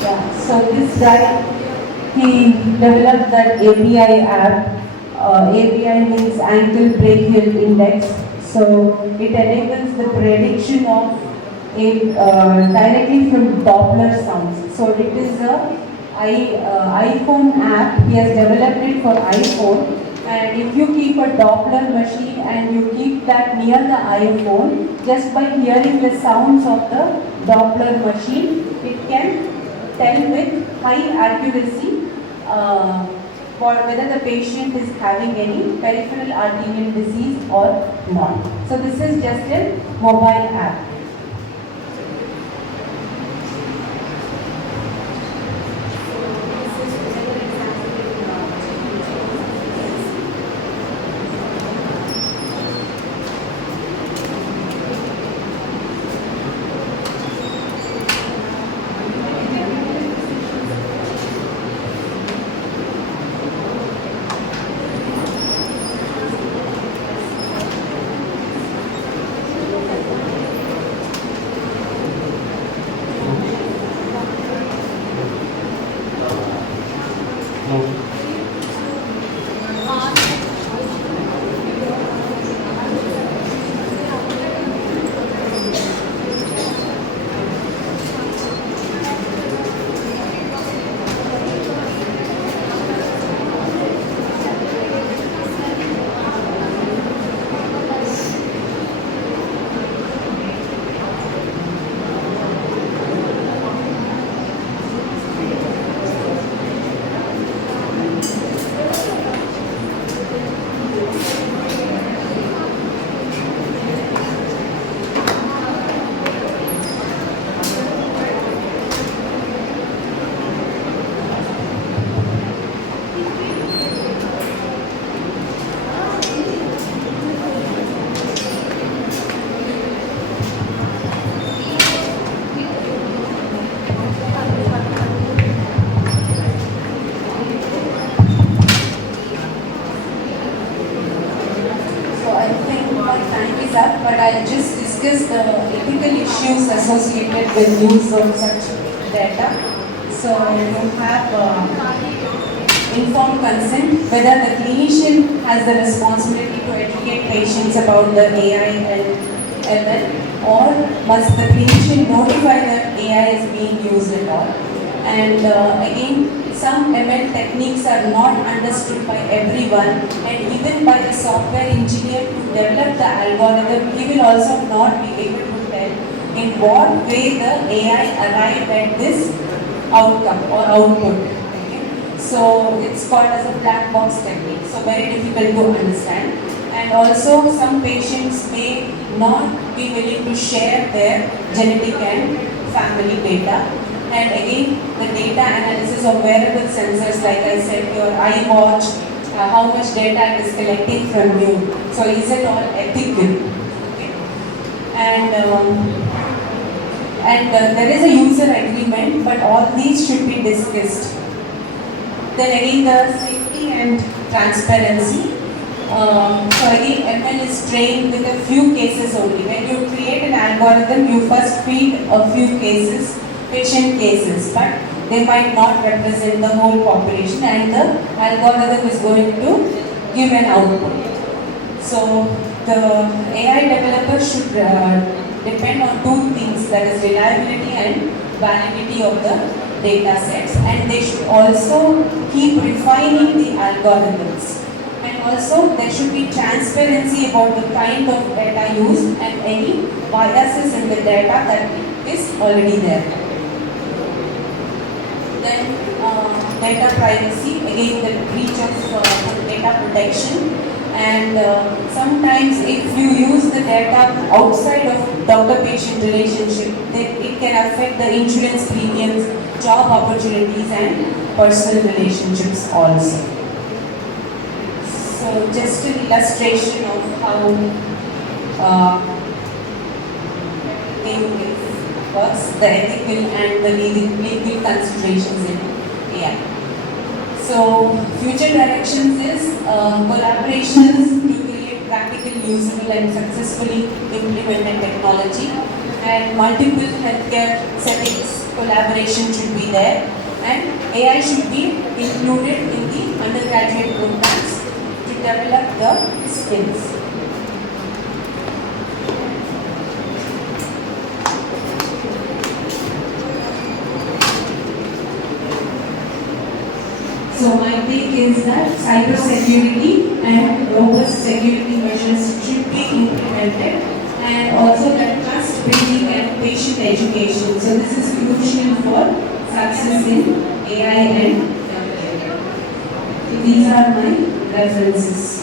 yeah. So this guy, he developed that ABI app. ABI means ankle brachial index. So it enables the prediction of directly from Doppler sounds. So it is a iPhone app. He has developed it for iPhone, and if you keep a Doppler machine and you keep that near the iPhone, just by hearing the sounds of the Doppler machine, it can tell with high accuracy for whether the patient is having any peripheral arterial disease or not. So this is just a mobile app. But I'll just discuss the ethical issues associated with use of such data. So you have informed consent, whether the clinician has the responsibility to educate patients about the AI and ML, or must the clinician notify that AI is being used at all. And again, some ML techniques are not understood by everyone, and even by the software engineer who developed the algorithm, he will also not be able to tell in what way the AI arrived at this outcome or output. Okay? So it's called as a black box technique, so very difficult to understand. And also some patients may not be willing to share their genetic and family data. And again, the data analysis of wearable sensors, like I said, your iWatch, how much data it is collecting from you. So is it all ethical? Okay. And there is a user agreement, but all these should be discussed. Then again, the safety and transparency. So again, ML is trained with a few cases only. When you create an algorithm, you first feed a few cases, patient cases, but they might not represent the whole population, and the algorithm is going to give an output. So the AI developer should depend on two things, that is reliability and validity of the data sets, and they should also keep refining the algorithms. And also there should be transparency about the kind of data used and any biases in the data that is already there. Then data privacy, again the breach of data protection, and sometimes if you use the data outside of doctor-patient relationship, then it can affect the insurance premiums, job opportunities and personal relationships also. So just an illustration of how everything works, the ethical and the legal considerations in AI. So future directions is collaborations to create practical, usable and successfully implemented technology, and multiple healthcare settings collaboration should be there, and AI should be included in the undergraduate programs to develop the skills. So my take is that cybersecurity and robust security measures should be implemented, and also that trust building and patient education. So this is crucial for success in AI and the these are my references.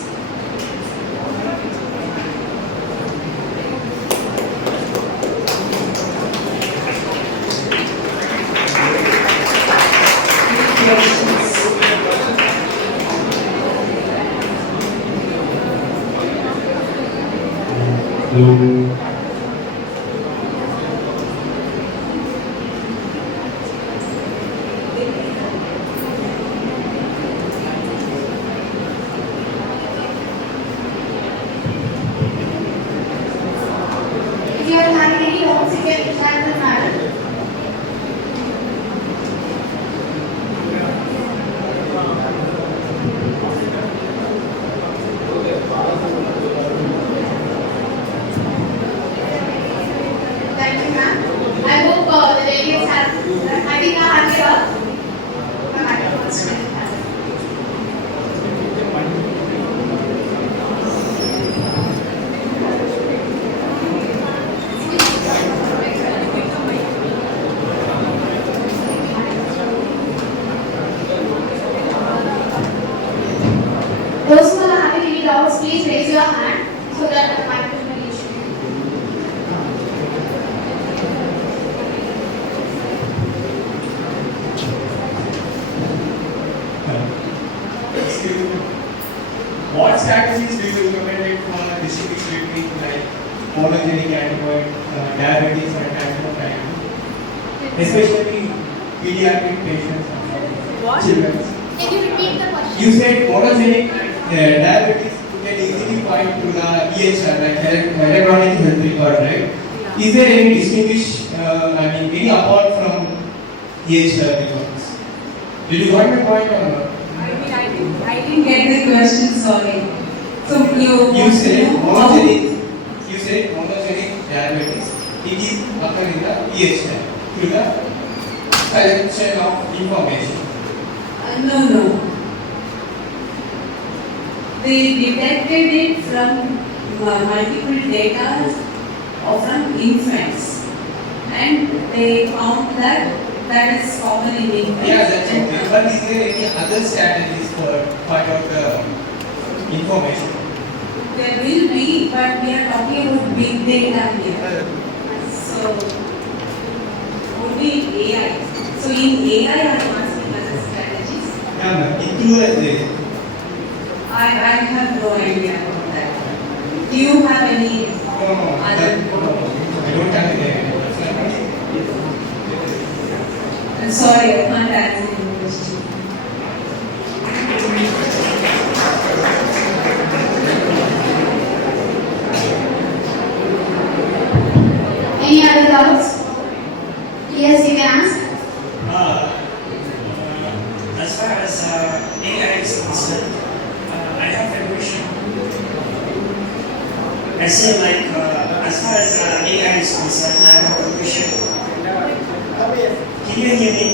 If you are having any doubts, you can ask the madam. Thank you, ma'am. I hope the ladies have having a happy hour. Madam wants to have. Those who are having any doubts, please raise your hand so that the microphone will issue. Excuse me. What strategies do you recommend for distinguishing between like monogenic antibiotic, diabetes and type 2 diabetes, especially pediatric patients and children? Can you repeat the question? You said monogenic diabetes you can easily find through the EHR, like electronic health record, right? Is there any any apart from EHR records? Did you got my point or not? I didn't get the question, sorry. So You said monogenic diabetes. It is occurring in the EHR through the collection of information. No. They detected it from multiple data or from infants, and they found that is common in infants. Yeah, that's okay. But is there any other strategies for find out the information? There will be, but we are talking about big data here. So, only AI. So in AI, I am asking other strategies. Yeah, include I have no idea about that. Do you have any no, other? I don't have any. I'm sorry, I can't answer your question. Any other doubts? Yes, you can ask. As far as AI is concerned, I have a question. I say as far as AI is concerned, I have a question. Can you hear me?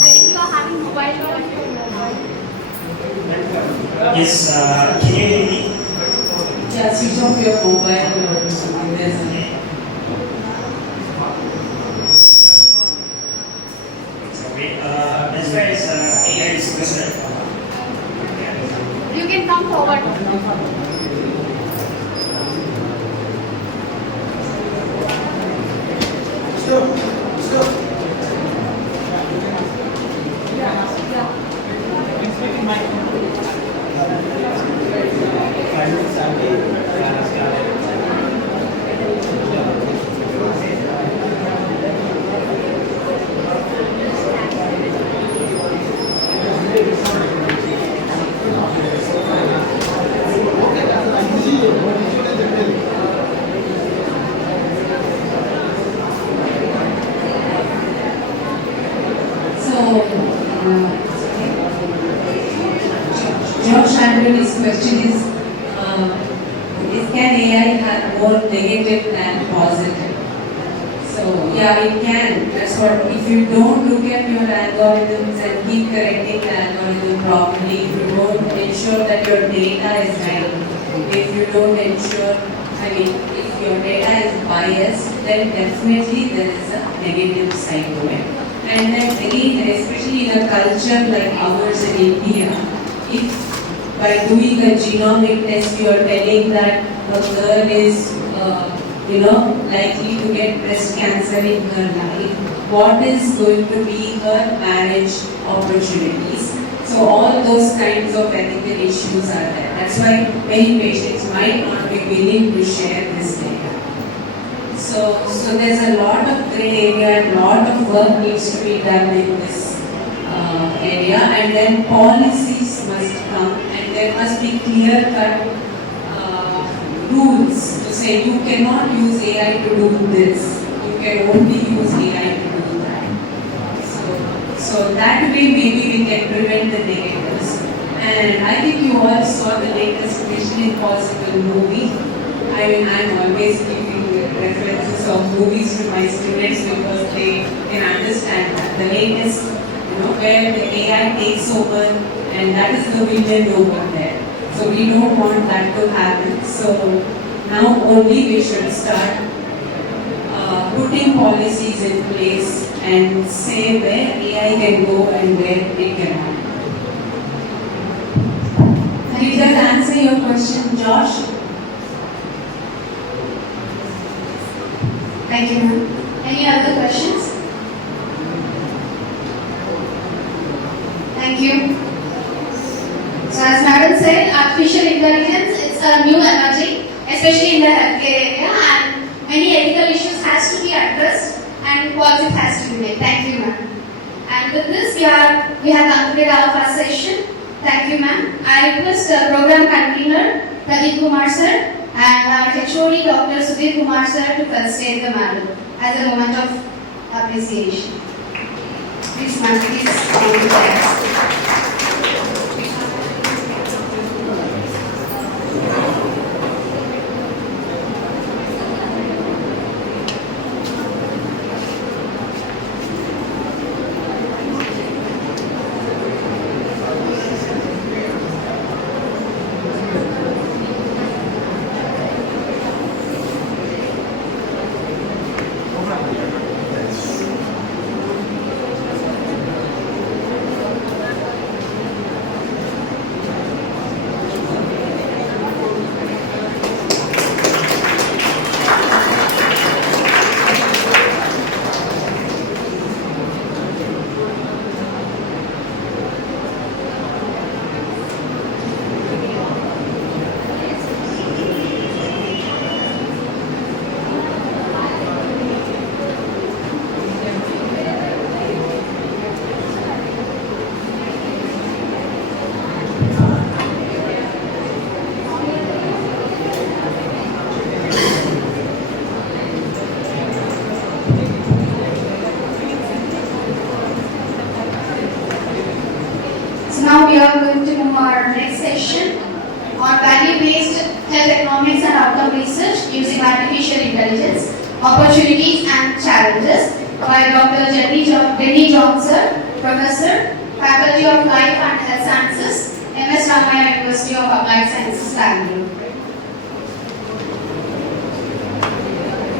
I think you are having mobile on your mobile. Yes, can you hear me? Yeah, switch off your mobile or something. Sorry. As far as AI is concerned, You can come forward. Josh Andrews' question is can AI have more negative than positive? So yeah, it can. That's what. If you don't look at your algorithms and keep correcting the algorithm properly, if you don't ensure that your data is right, if you don't ensure, if your data is biased, then definitely there is a negative side to it. And then again, especially in a culture like ours in India, if by doing a genomic test you are telling that a girl is, likely to get breast cancer in her life, what is going to be her marriage opportunities? So all those kinds of ethical issues are there. That's why many patients might not be willing to share this data. So there's a lot of gray area, a lot of work needs to be done in this area, and then policies must come, and there must be clear-cut rules to say you cannot use AI to do this, you can only use AI to do that. So that way maybe we can prevent the negatives. And I think you all saw the latest Mission Impossible movie. I mean, I'm always giving references of movies to my students because they can understand that. The latest, where the AI takes over, and that is the villain over there. So we don't want that to happen. So now only we should start putting policies in place and say where AI can go and where it cannot. Did that answer your question, Josh? Thank you, ma'am. Any other questions? Thank you. So as Madam said, artificial intelligence is a new energy, especially in the healthcare area, and many ethical issues has to be addressed and policy has to be made. Thank you, ma'am. And with this, we have concluded our first session. Thank you, ma'am. I request the program convener, Pradeep Kumar sir, and our HOD, Dr. Sudhir Kumar sir, to felicitate the madam as a moment of appreciation. Please, ma'am, please come to the desk. Now we are going to move our next session on value-based health economics and outcome research using artificial intelligence, opportunities and challenges by Dr. Denny Johnson, Professor, Faculty of Life and Health Sciences, MS Ramaya University of Applied Sciences, Bangalore.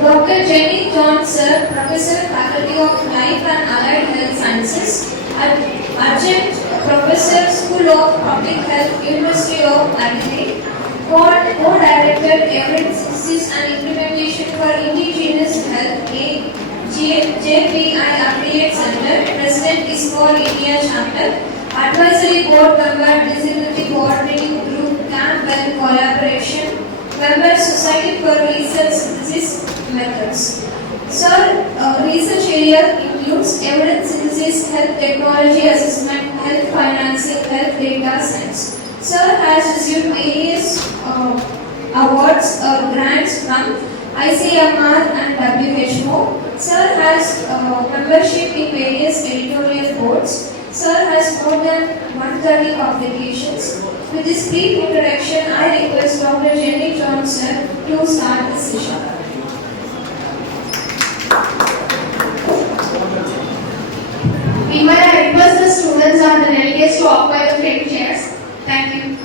Dr. Jenny Johnson, Professor, Faculty of Life and Allied Health Sciences, Adjunct Professor, School of Public Health, University of Adelaide, Co-Director, Evidence Synthesis and Implementation for Indigenous Health, JPI Affiliate Center, President ISPOR India Chapter, Advisory Board Member, Disability Coordinating Group, Camp Well Collaboration, Member, Society for Research Synthesis Methods. Sir, research area includes evidence synthesis, health technology assessment, health financing, health data science. Sir has received various awards or grants from ICMR and WHO. Sir has membership in various editorial boards. Sir has more than 130 publications. With this brief introduction, I request Dr. Jenny Johnson to start the session. Meanwhile, I request the students and the delegates to occupy the frame chairs. Thank you.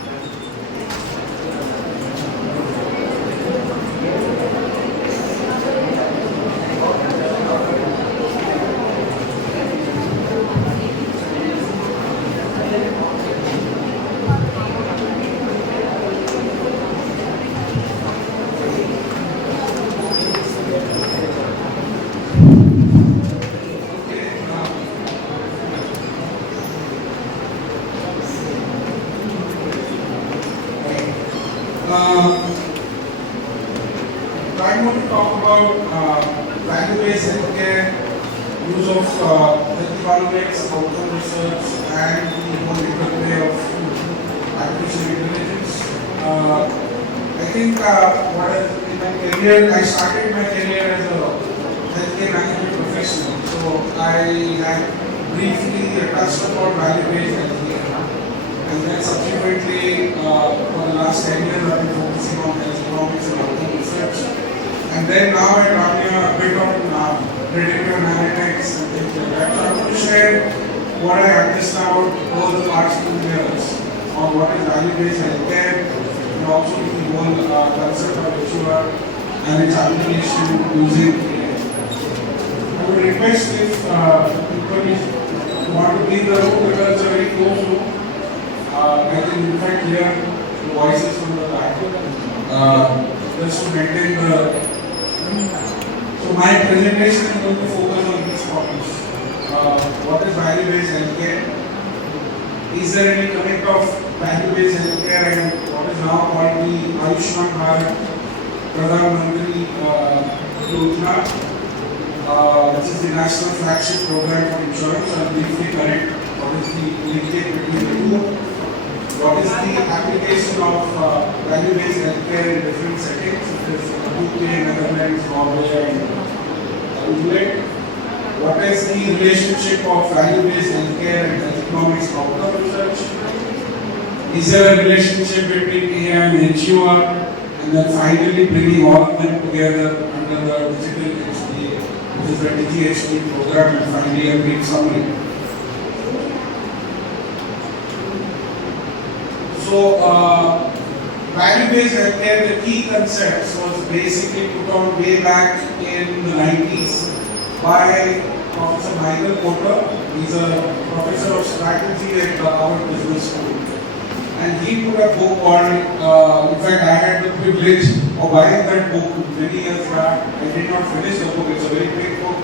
I'm going to talk about value-based healthcare, use of health economics, outcome research, and the whole interplay of artificial intelligence. I think in my career, I started my career as a healthcare management professional. So I had briefly touched upon value-based healthcare. And then subsequently, for the last 10 years, I've been focusing on health economics and outcome research. And then now I'm running a bit on predictive analytics and things like that. So I'm going to share what I understand over the past 2 years on what is value-based healthcare and also the whole concept of ISPOR and its application using AI. I would request if people want to leave the room because it's a very close room. I can in fact hear the voices from the back. Just to maintain the. So my presentation is going to focus on these topics. What is value-based healthcare? Is there any connect of value-based healthcare and what is now called the Ayushman Bharat Pradhan Mantri Yojana, which is the national flagship program for insurance? I'll briefly connect what is the linkage between the two. What is the application of value-based healthcare in different settings, such as UK, Netherlands, Norway, and England? What is the relationship of value-based healthcare and health economics outcome research? Is there a relationship between AI and ISPOR? And then finally bringing all of them together under the digital HDA, which is the DGHD program, and finally a brief summary. So, value-based healthcare, the key concepts was basically put on way back in the 90s by Professor Michael Porter. He's a professor of strategy at Harvard Business School. And he put a book called, in fact, I had the privilege of buying that book many years back. I did not finish the book, it's a very big book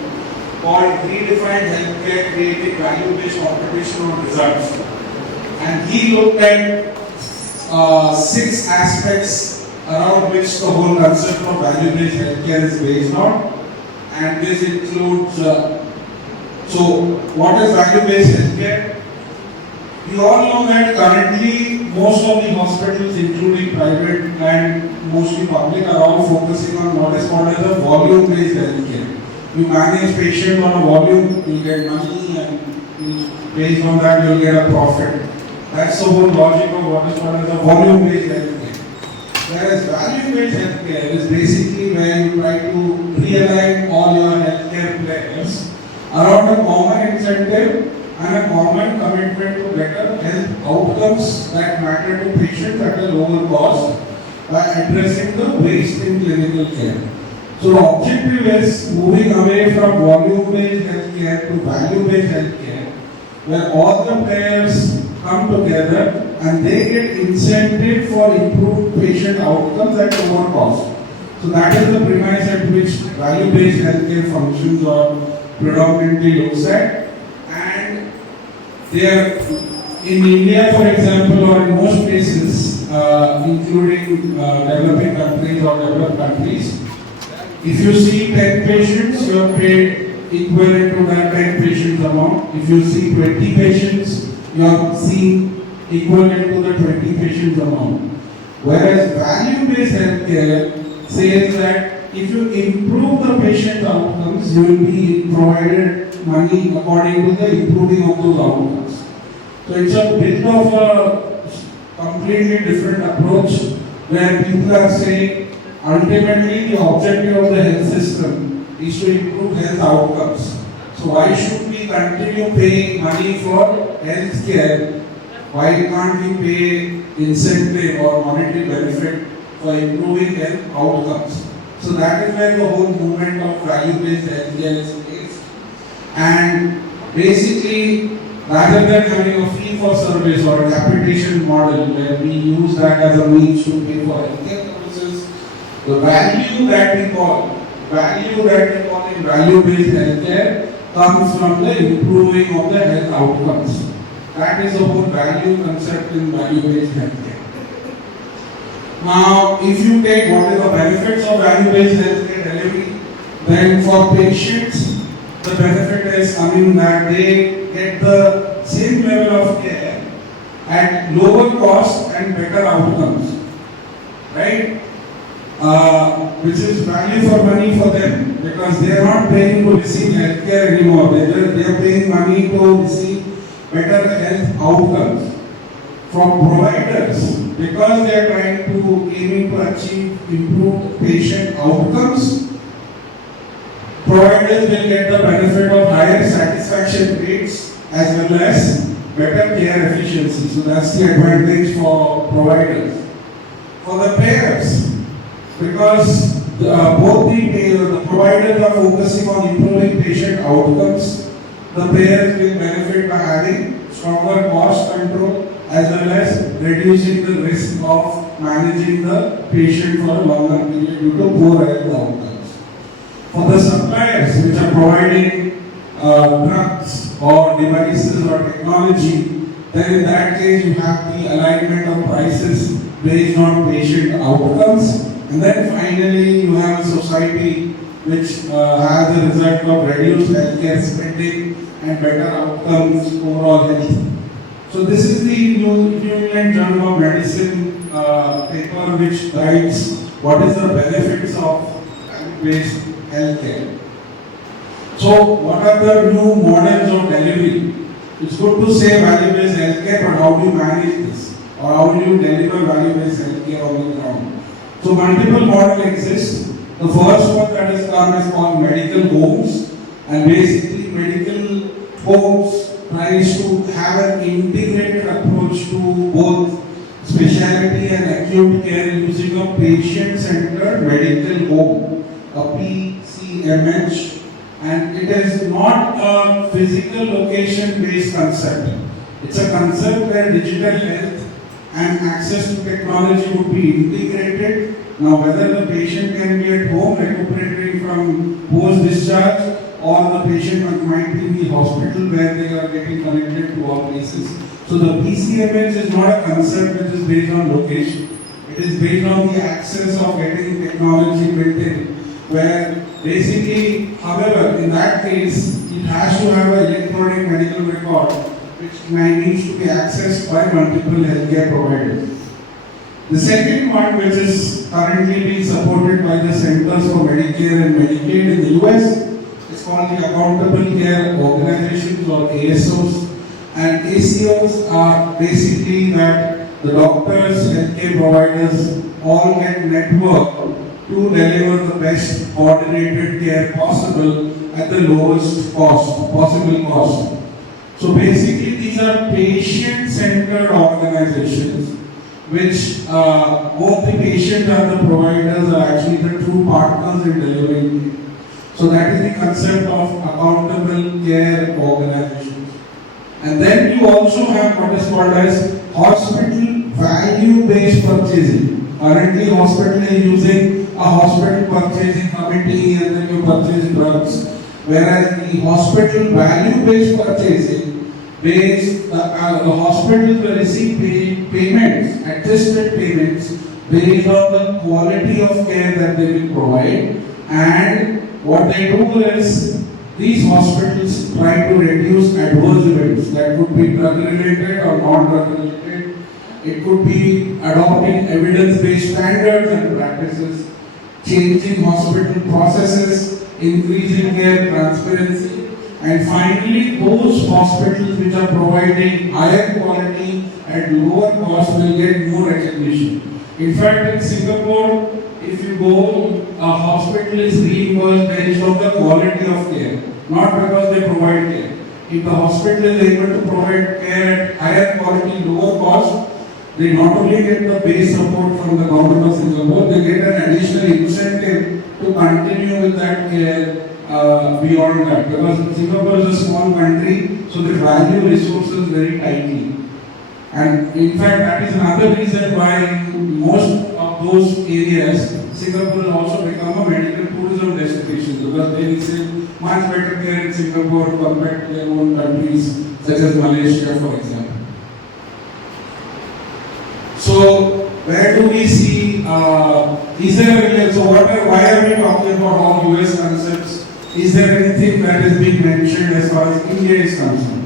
called Redefined Healthcare Creating Value-Based Competition on Results. And he looked at 6 aspects around which the whole concept of value-based healthcare is based on, and this includes so what is value-based healthcare? We all know that currently most of the hospitals, including private and mostly public, are all focusing on what is called as a volume-based healthcare. You manage patients on a volume, you get money, and based on that you will get a profit. That's the whole logic of what is called as a volume-based healthcare. Whereas value-based healthcare is basically where you try to realign all your healthcare players around a common incentive and a common commitment to better health outcomes that matter to patients at a lower cost by addressing the waste in clinical care. So the objective is moving away from volume-based healthcare to value-based healthcare, where all the players come together and they get incentive for improved patient outcomes at lower cost. So that is the premise at which value-based healthcare functions or predominantly looks at. And there, in India, for example, or in most places, including developing countries or developed countries, if you see 10 patients, you are paid equivalent to that 10 patients amount. If you see 20 patients, you are seeing equivalent to the 20 patients amount. Whereas value-based healthcare says that if you improve the patient outcomes, you will be provided money according to the improving of those outcomes. So it's a bit of a completely different approach where people are saying ultimately the objective of the health system is to improve health outcomes. So why should we continue paying money for health care? Why can't we pay incentive or monetary benefit for improving health outcomes? So that is where the whole movement of value-based healthcare is based. And basically, rather than having a fee-for-service or a capitation model where we use that as a means to pay for healthcare services, the value that we call in value-based healthcare comes from the improving of the health outcomes. That is the whole value concept in value-based healthcare. Now, if you take what is the benefits of value-based healthcare delivery, then for patients, the benefit is coming that they get the same level of care at lower cost and better outcomes, right? Which is value for money for them, because they are not paying to receive healthcare anymore. They are paying money to receive better health outcomes. From providers, because they are trying to aiming to achieve improved patient outcomes, providers will get the benefit of higher satisfaction rates as well as better care efficiency. So that's the advantage for providers. For the payers, because both the providers are focusing on improving patient outcomes, the payers will benefit by having stronger cost control as well as reducing the risk of managing the patient for a longer period due to poor health outcomes. For the suppliers which are providing drugs or devices or technology, then in that case you have the alignment of prices based on patient outcomes, and then finally you have a society which has a result of reduced healthcare spending and better outcomes overall health. So this is the New England Journal of Medicine paper which guides what is the benefits of value-based healthcare. So what are the new models of delivery? It's good to say value-based healthcare, but how do you manage this? Or how do you deliver value-based healthcare on the ground? So multiple models exist. The first one that has come is called medical homes, and basically medical homes tries to have an integrated approach to both specialty and acute care using a patient-centered medical home, a PCMH, and it is not a physical location-based concept. It's a concept where digital health and access to technology would be integrated. Now, whether the patient can be at home recuperating from post-discharge, or the patient might be in the hospital where they are getting connected to all places. So the PCMH is not a concept which is based on location. It is based on the access of getting technology built in, where basically, however, in that case, it has to have an electronic medical record which needs to be accessed by multiple healthcare providers. The second one, which is currently being supported by the Centers for Medicare and Medicaid in the US, is called the Accountable Care Organizations or ASOs. And ACOs are basically that the doctors, healthcare providers all get networked to deliver the best coordinated care possible at the lowest possible cost. So basically these are patient-centered organizations which both the patient and the providers are actually the true partners in delivering care. So that is the concept of accountable care organizations. And then you also have what is called as hospital value-based purchasing. Currently hospital is using a hospital purchasing committee and then you purchase drugs. Whereas the hospital value-based purchasing based the hospital will receive payments, adjusted payments based on the quality of care that they will provide. And what they do is these hospitals try to reduce adverse events that could be drug related or non-drug related. It could be adopting evidence-based standards and practices, changing hospital processes, increasing care transparency, and finally those hospitals which are providing higher quality at lower cost will get more recognition. In fact, in Singapore, if you go, a hospital is reimbursed based on the quality of care, not because they provide care. If the hospital is able to provide care at higher quality, lower cost, they not only get the base support from the government of Singapore, they get an additional incentive to continue with that care beyond that. Because Singapore is a small country, so they value resources very tightly. And in fact, that is another reason why in most of those areas, Singapore has also become a medical tourism destination, because they receive much better care in Singapore compared to their own countries, such as Malaysia, for example. So, where do we see is there, so why are we talking about all US concepts? Is there anything that is being mentioned as far as India is concerned?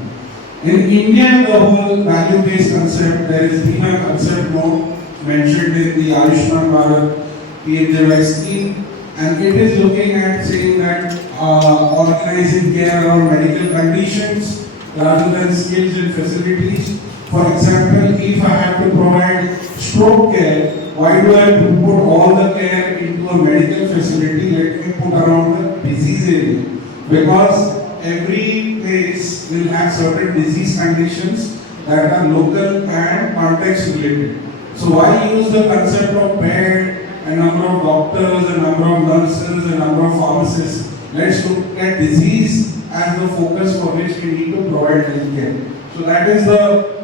In India, the whole value-based concept, there has been a concept note mentioned in the Ayushman Bharat PMJY scheme, and it is looking at saying that organizing care around medical conditions rather than skills and facilities. For example, if I have to provide stroke care, why do I have to put all the care into a medical facility? Let me put around the disease area. Because every place will have certain disease conditions that are local and context related. So why use the concept of bed, a number of doctors, a number of nurses, a number of pharmacists? Let's look at disease as the focus for which we need to provide health care. So that is the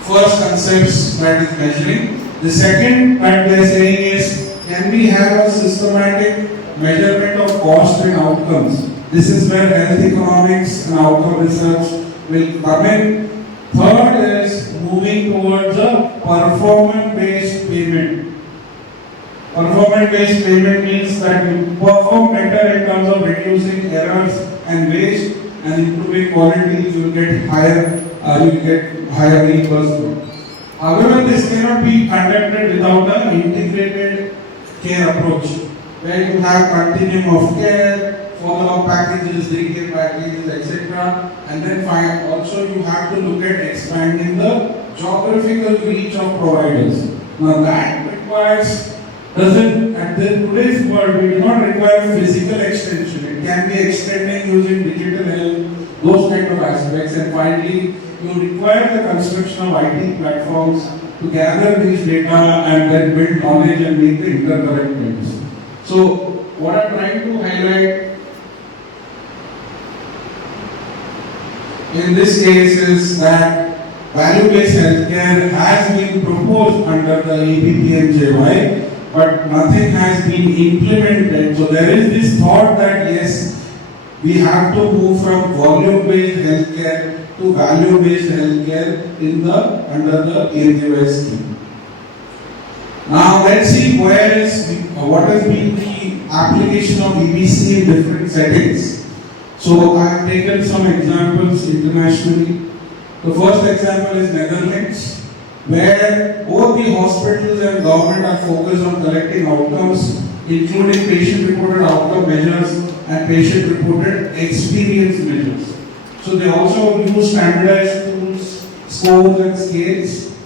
first concepts that is measuring. The second that they are saying is, can we have a systematic measurement of cost and outcomes? This is where health economics and outcome research will come in. Third is moving towards a performance-based payment. Performance-based payment means that you perform better in terms of reducing errors and waste and improving quality, you will get higher reimbursement. However, this cannot be conducted without an integrated care approach, where you have continuum of care, follow-up packages, daycare packages, etc. And then also you have to look at expanding the geographical reach of providers. Now that requires, at today's world, we do not require physical extension. It can be extending using digital health, those kind of aspects. And finally, you require the construction of IT platforms to gather these data and then build knowledge and make the interconnections. So, what I'm trying to highlight in this case is that value-based healthcare has been proposed under the ABPMJY, but nothing has been implemented. So there is this thought that yes, we have to move from volume-based healthcare to value-based healthcare under the PMJY scheme. Now let's see what has been the application of EBC in different settings. So I have taken some examples internationally. The first example is Netherlands, where both the hospitals and government are focused on collecting outcomes, including patient-reported outcome measures and patient-reported experience measures. So they also use standardized tools, scores and scales.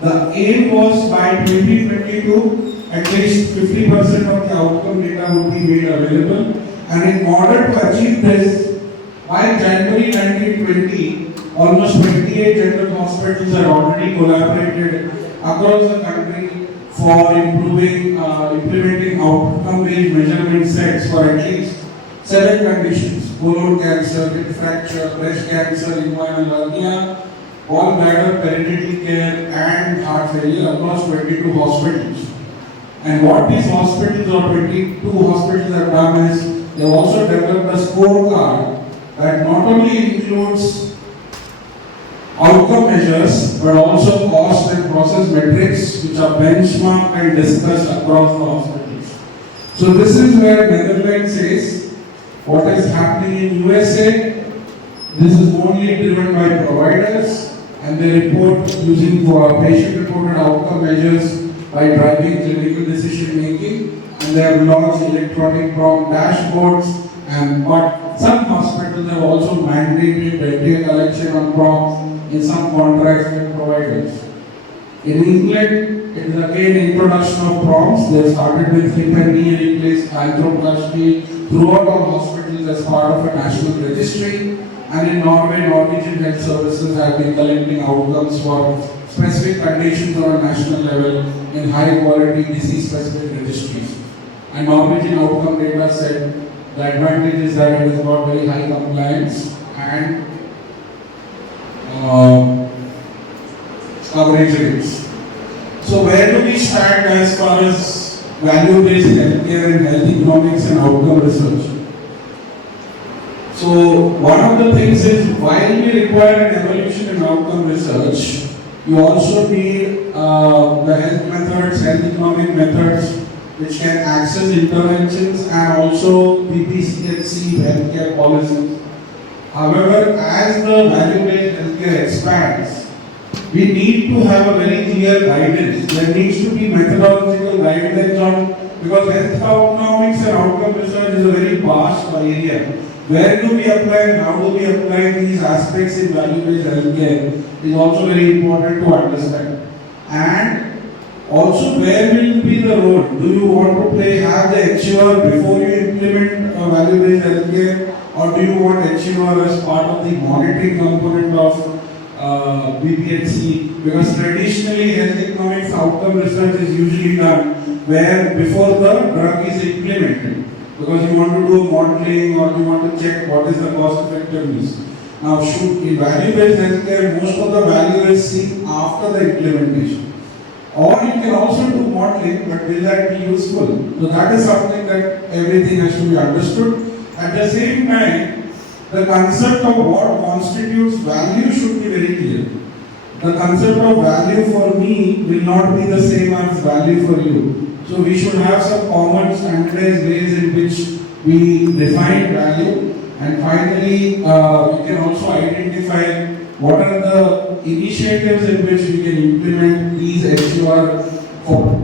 The aim was by 2022, at least 50% of the outcome data would be made available. And in order to achieve this, by January 1920, almost 28 general hospitals have already collaborated across the country for implementing outcome-based measurement sets for at least 7 conditions: colon cancer, hip fracture, breast cancer, inguinal hernia, gallbladder, perinatal care, and heart failure across 22 hospitals. And what these hospitals or 22 hospitals have done is they have also developed a scorecard that not only includes outcome measures but also cost and process metrics which are benchmarked and discussed across the hospitals. So this is where Netherlands says what is happening in USA. This is only driven by providers and they report using for patient-reported outcome measures by driving clinical decision making, and they have launched electronic prompt dashboards. But some hospitals have also mandated data collection on prompts in some contracts with providers. In England, it is again introduction of prompts. They started with hip and knee replacement arthroplasty throughout all hospitals as part of a national registry. And in Norway, Norwegian Health Services have been collecting outcomes for specific conditions on a national level in high quality disease specific registries. And Norwegian outcome data said the advantage is that it has got very high compliance and coverage rates. So where do we stand as far as value-based healthcare and health economics and outcome research? So one of the things is while we require an evolution in outcome research, You also need the health methods, health economic methods, which can access interventions and also PPCHC healthcare policies. However, as the value-based healthcare expands, we need to have a very clear guidance. There needs to be methodological guidelines on, because health economics and outcome research is a very vast area. Where do we apply and how do we apply these aspects in value-based healthcare is also very important to understand. And also, where will be the role? Do you want to have the HUR before you implement a value-based healthcare, or do you want HUR as part of the monitoring component of BPHC? Because traditionally, health economics outcome research is usually done where before the drug is implemented, because you want to do a modeling or you want to check what is the cost effectiveness. Now, in value-based healthcare, most of the value is seen after the implementation. Or you can also do modeling, but will that be useful? So that is something that everything has to be understood. At the same time, the concept of what constitutes value should be very clear. The concept of value for me will not be the same as value for you. So we should have some common standardized ways in which we define value. And finally, we can also identify what are the initiatives in which we can implement these HUR for.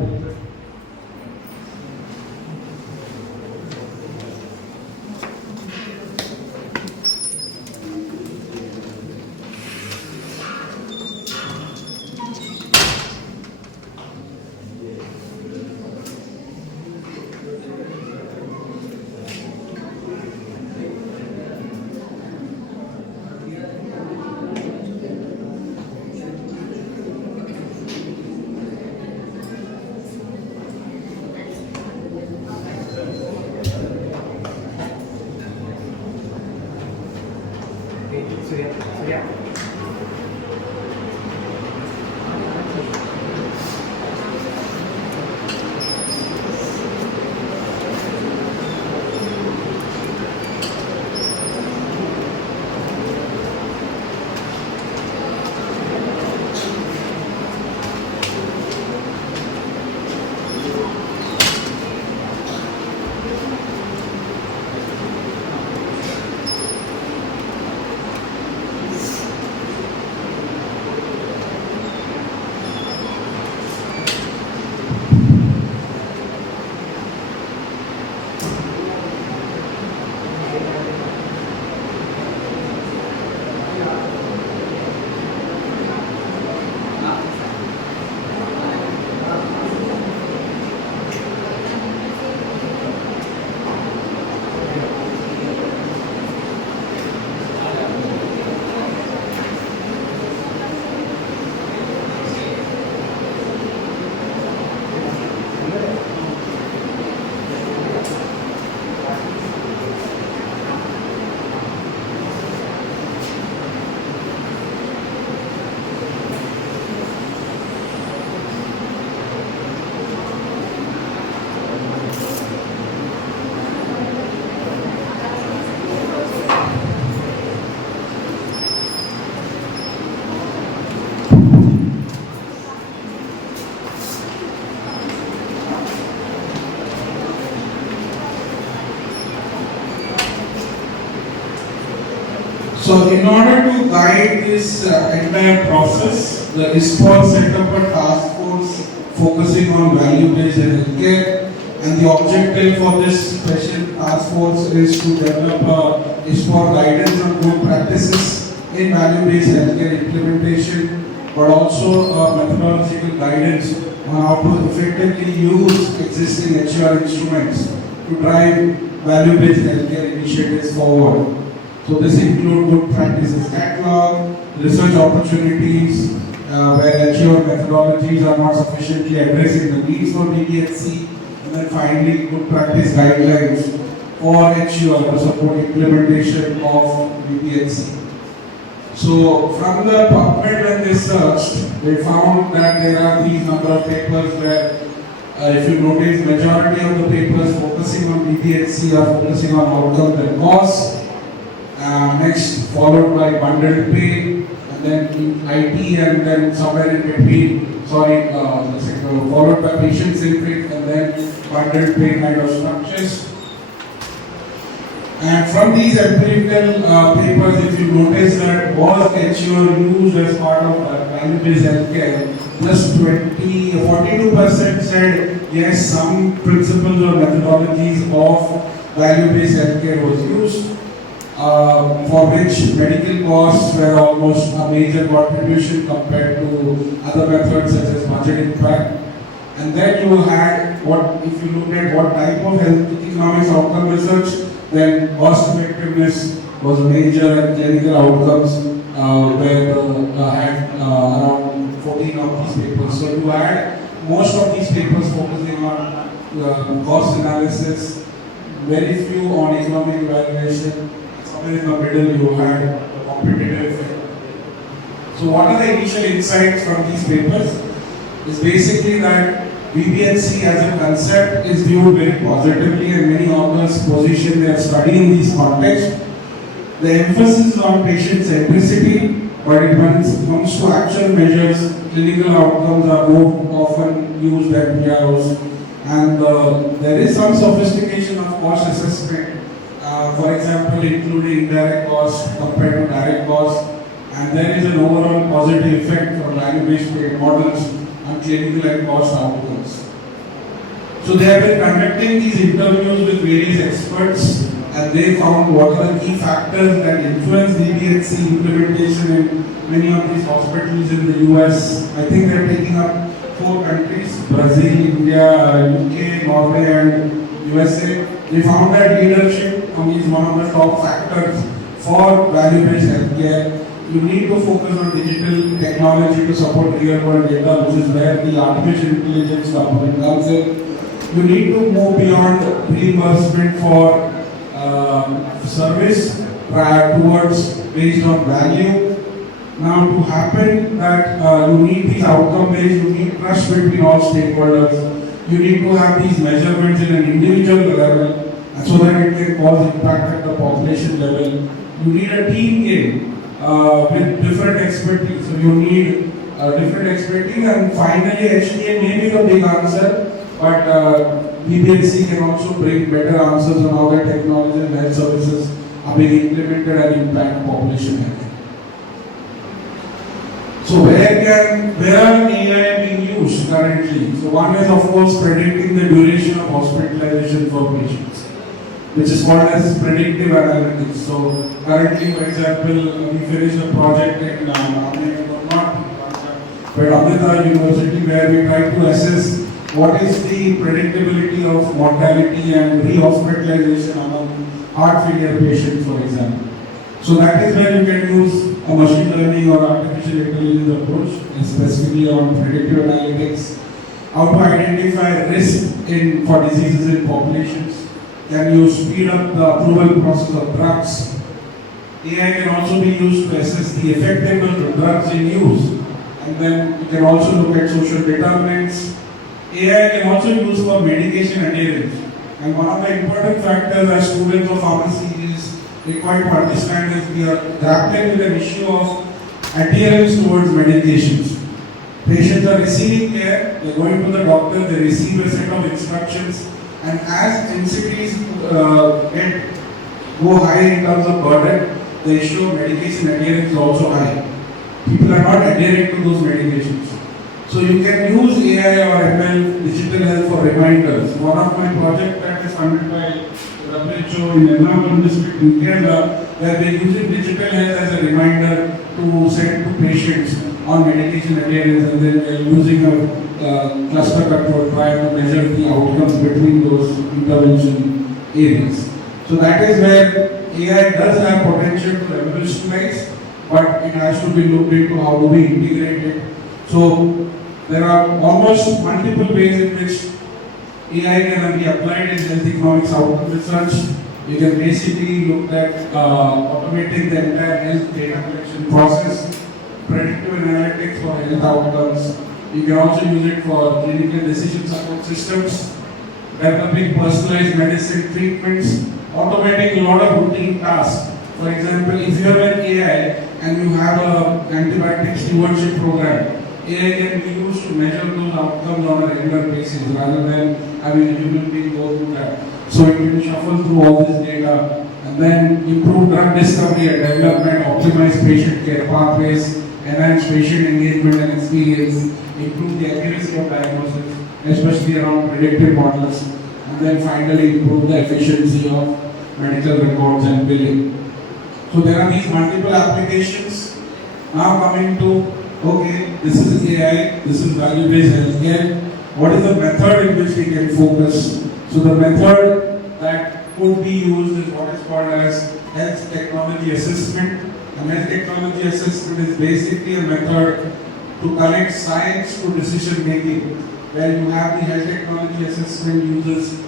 So in order to guide this entire process, the ISPOR set up a task force focusing on value-based healthcare, and the objective for this special task force is to develop a ISPOR guidance on good practices in value-based healthcare implementation, but also a methodological guidance on how to effectively use existing HUR instruments to drive value-based healthcare initiatives forward. So this includes good practices catalog, research opportunities where HUR methodologies are not sufficiently addressing the needs for BPHC, and then finally good practice guidelines for HUR to support implementation of BPHC. So from the PubMed and research, they found that there are these number of papers where if you notice, majority of the papers focusing on BPHC are focusing on outcomes and costs. Next, followed by bundled pay, and then in IT, and then somewhere in between, followed by patient-centric, and then bundled pay kind of structures. And from these empirical papers, if you notice that was HUR used as part of value-based healthcare, just 42% said yes, some principles or methodologies of value-based healthcare was used, for which medical costs were almost a major contribution compared to other methods such as budget impact. And then you had if you look at what type of health economics outcome research, then cost effectiveness was major, and clinical outcomes had around 14 of these papers. So you had most of these papers focusing on cost analysis, very few on economic evaluation. Somewhere in the middle you had competitive effect. So what are the initial insights from these papers? Is basically that VBHC as a concept is viewed very positively, and many authors position their study in these contexts. The emphasis is on patient centricity, but when it comes to actual measures, clinical outcomes are more often used than PROs. And there is some sophistication of cost assessment, for example, including direct costs compared to direct costs, and there is an overall positive effect from value-based pay models on clinical and cost outcomes. So they have been conducting these interviews with various experts, and they found what are the key factors that influence DBHC implementation in many of these hospitals in the US. I think they're taking up 4 countries: Brazil, India, UK, Norway, and USA. They found that leadership is one of the top factors for value-based healthcare. You need to focus on digital technology to support real-world data, which is where the artificial intelligence component comes in. You need to move beyond reimbursement for service towards based on value. Now, to happen that you need these outcome-based, you need trust between all stakeholders. You need to have these measurements in an individual level, so that it can cause impact at the population level. You need a team game with different expertise. So you need different expertise, and finally HTA may be the big answer, but BBHC can also bring better answers on how the technology and health services are being implemented and impact population health. So where are AI being used currently? So one is of course predicting the duration of hospitalization for patients, which is called as predictive analytics. So currently, for example, we finished a project in Amrita University where we try to assess what is the predictability of mortality and re-hospitalization among heart failure patients, for example. So that is where you can use a machine learning or artificial intelligence approach, specifically on predictive analytics, how to identify risk for diseases in populations. Can you speed up the approval process of drugs? AI can also be used to assess the effectiveness of drugs in use. And then you can also look at social determinants. AI can also be used for medication adherence. And one of the important factors as students of pharmacy is required to understand is we are grappling with an issue of adherence towards medications. Patients are receiving care, they are going to the doctor, they receive a set of instructions, and as NCTs go high in terms of burden, the issue of medication adherence is also high. People are not adhering to those medications. So you can use AI or ML, digital health, for reminders. One of my projects that is funded by WHO in Inauguration district in Kerala, where they are using digital health as a reminder to send to patients on medication adherence, and then they are using a cluster control trial to measure the outcomes between those intervention areas. So that is where AI does have potential to revolutionize, but it has to be looked into how do we integrate it. So there are almost multiple ways in which AI can be applied in health economics outcome research. You can basically look at automating the entire health data collection process, predictive analytics for health outcomes. You can also use it for clinical decision support systems, developing personalized medicine treatments, automating a lot of routine tasks. For example, if you have an AI and you have a antibiotic stewardship program, AI can be used to measure those outcomes on a regular basis rather than having a human being go through that. So it will shuffle through all this data and then improve drug discovery and development, optimize patient care pathways, enhance patient engagement and experience, improve the accuracy of diagnosis, especially around predictive models, and then finally improve the efficiency of medical records and billing. So there are these multiple applications. Now coming to, okay, this is AI, this is value-based healthcare. What is the method in which we can focus? So the method that could be used is what is called as health technology assessment. And health technology assessment is basically a method to connect science to decision making, where you have the health technology assessment uses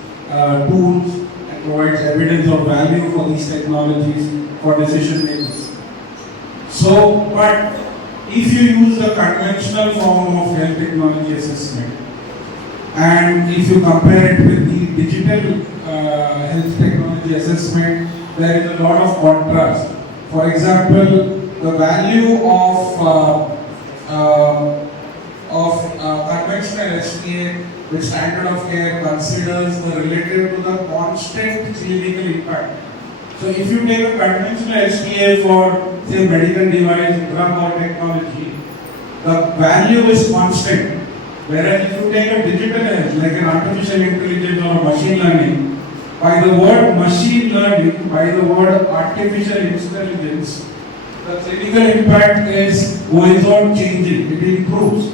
tools and provides evidence of value for these technologies for decision makers. So, but if you use the conventional form of health technology assessment, and if you compare it with the digital health technology assessment, there is a lot of contrast. For example, the value of conventional HTA, which standard of care considers the relative to the constant clinical impact. So if you take a conventional HTA for say medical device, drug or technology, the value is constant. Whereas if you take a digital edge, like an artificial intelligence or machine learning, by the word machine learning, by the word artificial intelligence, the clinical impact is always on changing, it improves.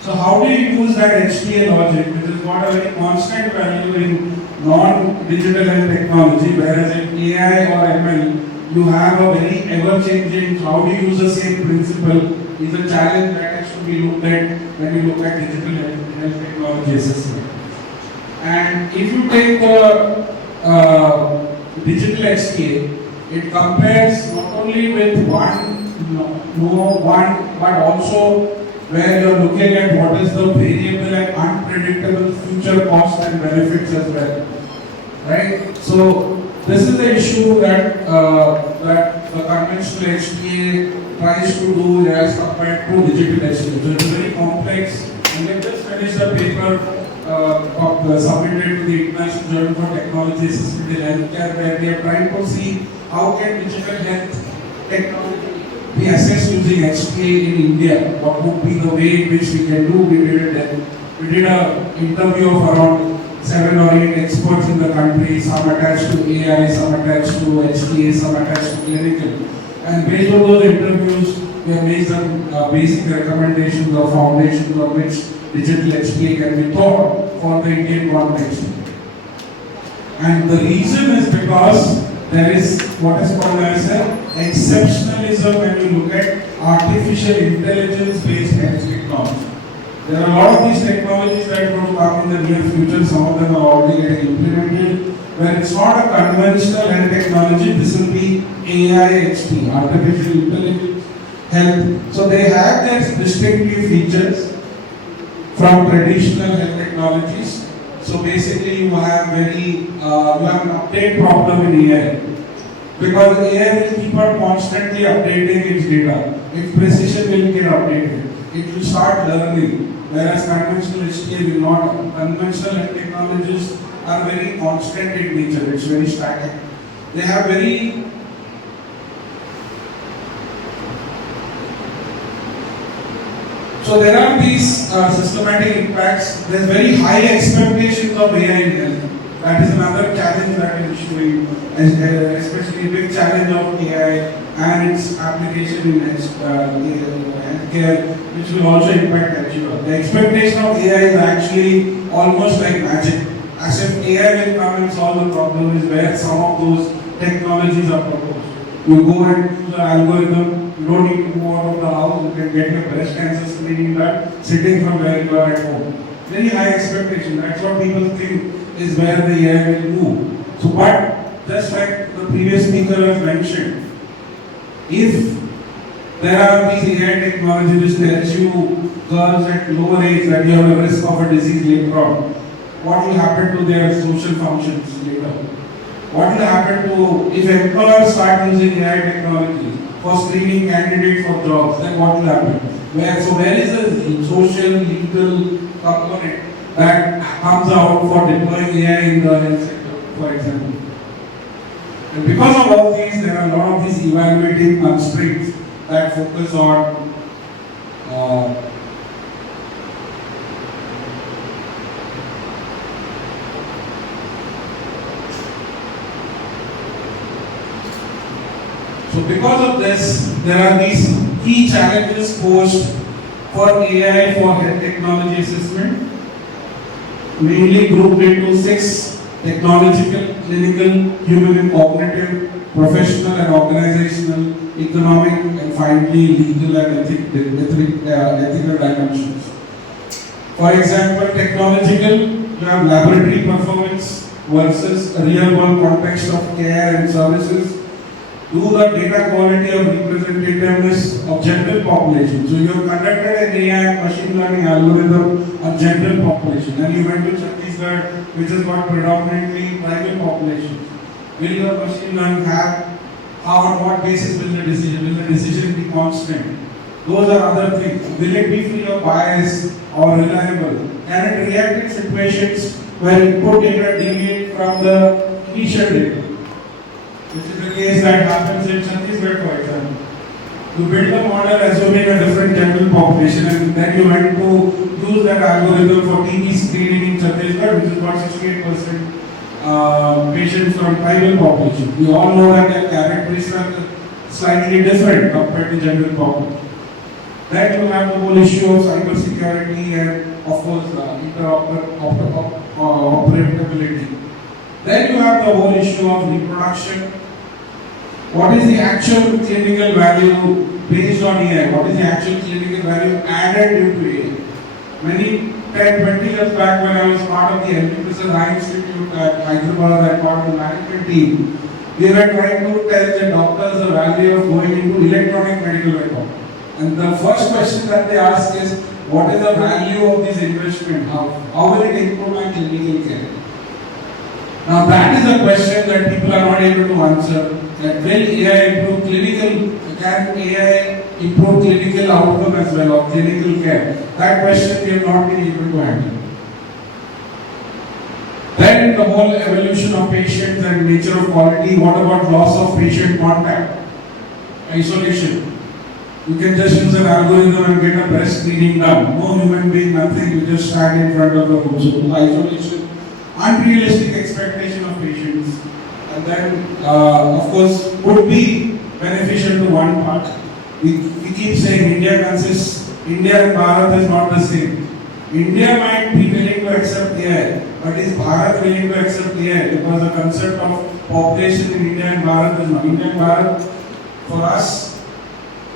So how do you use that HTA logic, which has got a very constant value in non-digital health technology, whereas in AI or ML, you have a very ever-changing, so how do you use the same principle is a challenge that has to be looked at when you look at digital health technology assessment. And if you take the digital HTA, it compares not only with one, but also where you are looking at what is the variable and unpredictable future costs and benefits as well, right? So this is the issue that that the conventional HTA tries to do as compared to digital HTA. So it's very complex, and we just finished a paper submitted to the International Journal for Technology Assisted in Healthcare, where we are trying to see how can digital health technology be assessed using HTA in India. What would be the way in which we can do? We did an interview of around 7 or 8 experts in the country, some attached to AI, some attached to HTA, some attached to clinical. And based on those interviews, we have made some basic recommendations or foundations on which digital HTA can be taught for the Indian context. And the reason is because there is what is called as exceptionalism when you look at artificial intelligence based health technology. There are a lot of these technologies that will come in the near future, some of them are already getting implemented, where it's not a conventional health technology, this will be AI HT, artificial intelligence health. So they have their distinctive features from traditional health technologies. So basically you have you have an update problem in AI. Because AI will keep on constantly updating its data. Its precision will get updated. It will start learning. Whereas conventional HTA will not. Conventional health technologies are very constant in nature. It's very static. They have very So there are these systematic impacts. There's very high expectations of AI in health. That is another challenge that is issuing, especially a big challenge of AI and its application in healthcare, which will also impact health. The expectation of AI is actually almost like magic. As if AI will come and solve the problem is where some of those technologies are proposed. You go and use the algorithm. You don't need to go out of the house, you can get your breast cancer screening done sitting from where you are at home. Very high expectation, that's what people think is where the AI will move. So, but just like the previous speaker has mentioned, if there are these AI technologies which tells you girls at lower age that you have a risk of a disease later on, what will happen to their social functions later? What will happen to if employers start using AI technology? for screening candidates for jobs, then what will happen? Where is the social, legal component that comes out for deploying AI in the health sector, for example? And because of all these, there are a lot of these evaluating constraints that focus on so because of this, there are these key challenges posed for AI for health technology assessment, mainly grouped into 6: technological, clinical, human and cognitive, professional and organizational, economic, and finally legal and ethical dimensions. For example, technological, you have laboratory performance versus a real world context of care and services. Do the data quality of representativeness of general population. So you have conducted an AI machine learning algorithm on general population, and you went to Chhattisgarh, which has got predominantly tribal population. Will your machine learning have, how on what basis will the decision be constant? Those are other things. Will it be free of bias or reliable? Can it react in situations where input data deviate from the initial data? Which is the case that happens in Chhattisgarh, for example. You build a model assuming a different general population, and then you went to use that algorithm for TB screening in Chhattisgarh, which is about 68% patients from tribal population. We all know that their characteristics are slightly different compared to general population. Then you have the whole issue of cyber security and, of course, interoperability. Then you have the whole issue of reproduction. What is the actual clinical value based on AI? What is the actual clinical value added due to AI? Many 10-20 years back, when I was part of the MPSS Eye Institute at Hyderabad and part of the management team, we were trying to tell the doctors the value of going into electronic medical record. And the first question that they ask is, what is the value of this investment? How will it improve my clinical care? Now that is a question that people are not able to answer. That will AI improve clinical? Can AI improve clinical outcome as well or clinical care? That question we have not been able to handle. Then the whole evolution of patients and nature of quality. What about loss of patient contact? Isolation. You can just use an algorithm and get a breast screening done. No human being, nothing. You just stand in front of the room. So isolation, unrealistic expectation of patients, and then of course would be beneficial to one part. We keep saying India and Bharat is not the same. India might be willing to accept AI, but is Bharat willing to accept AI? Because the concept of population in India and Bharat is not. India and Bharat, for us,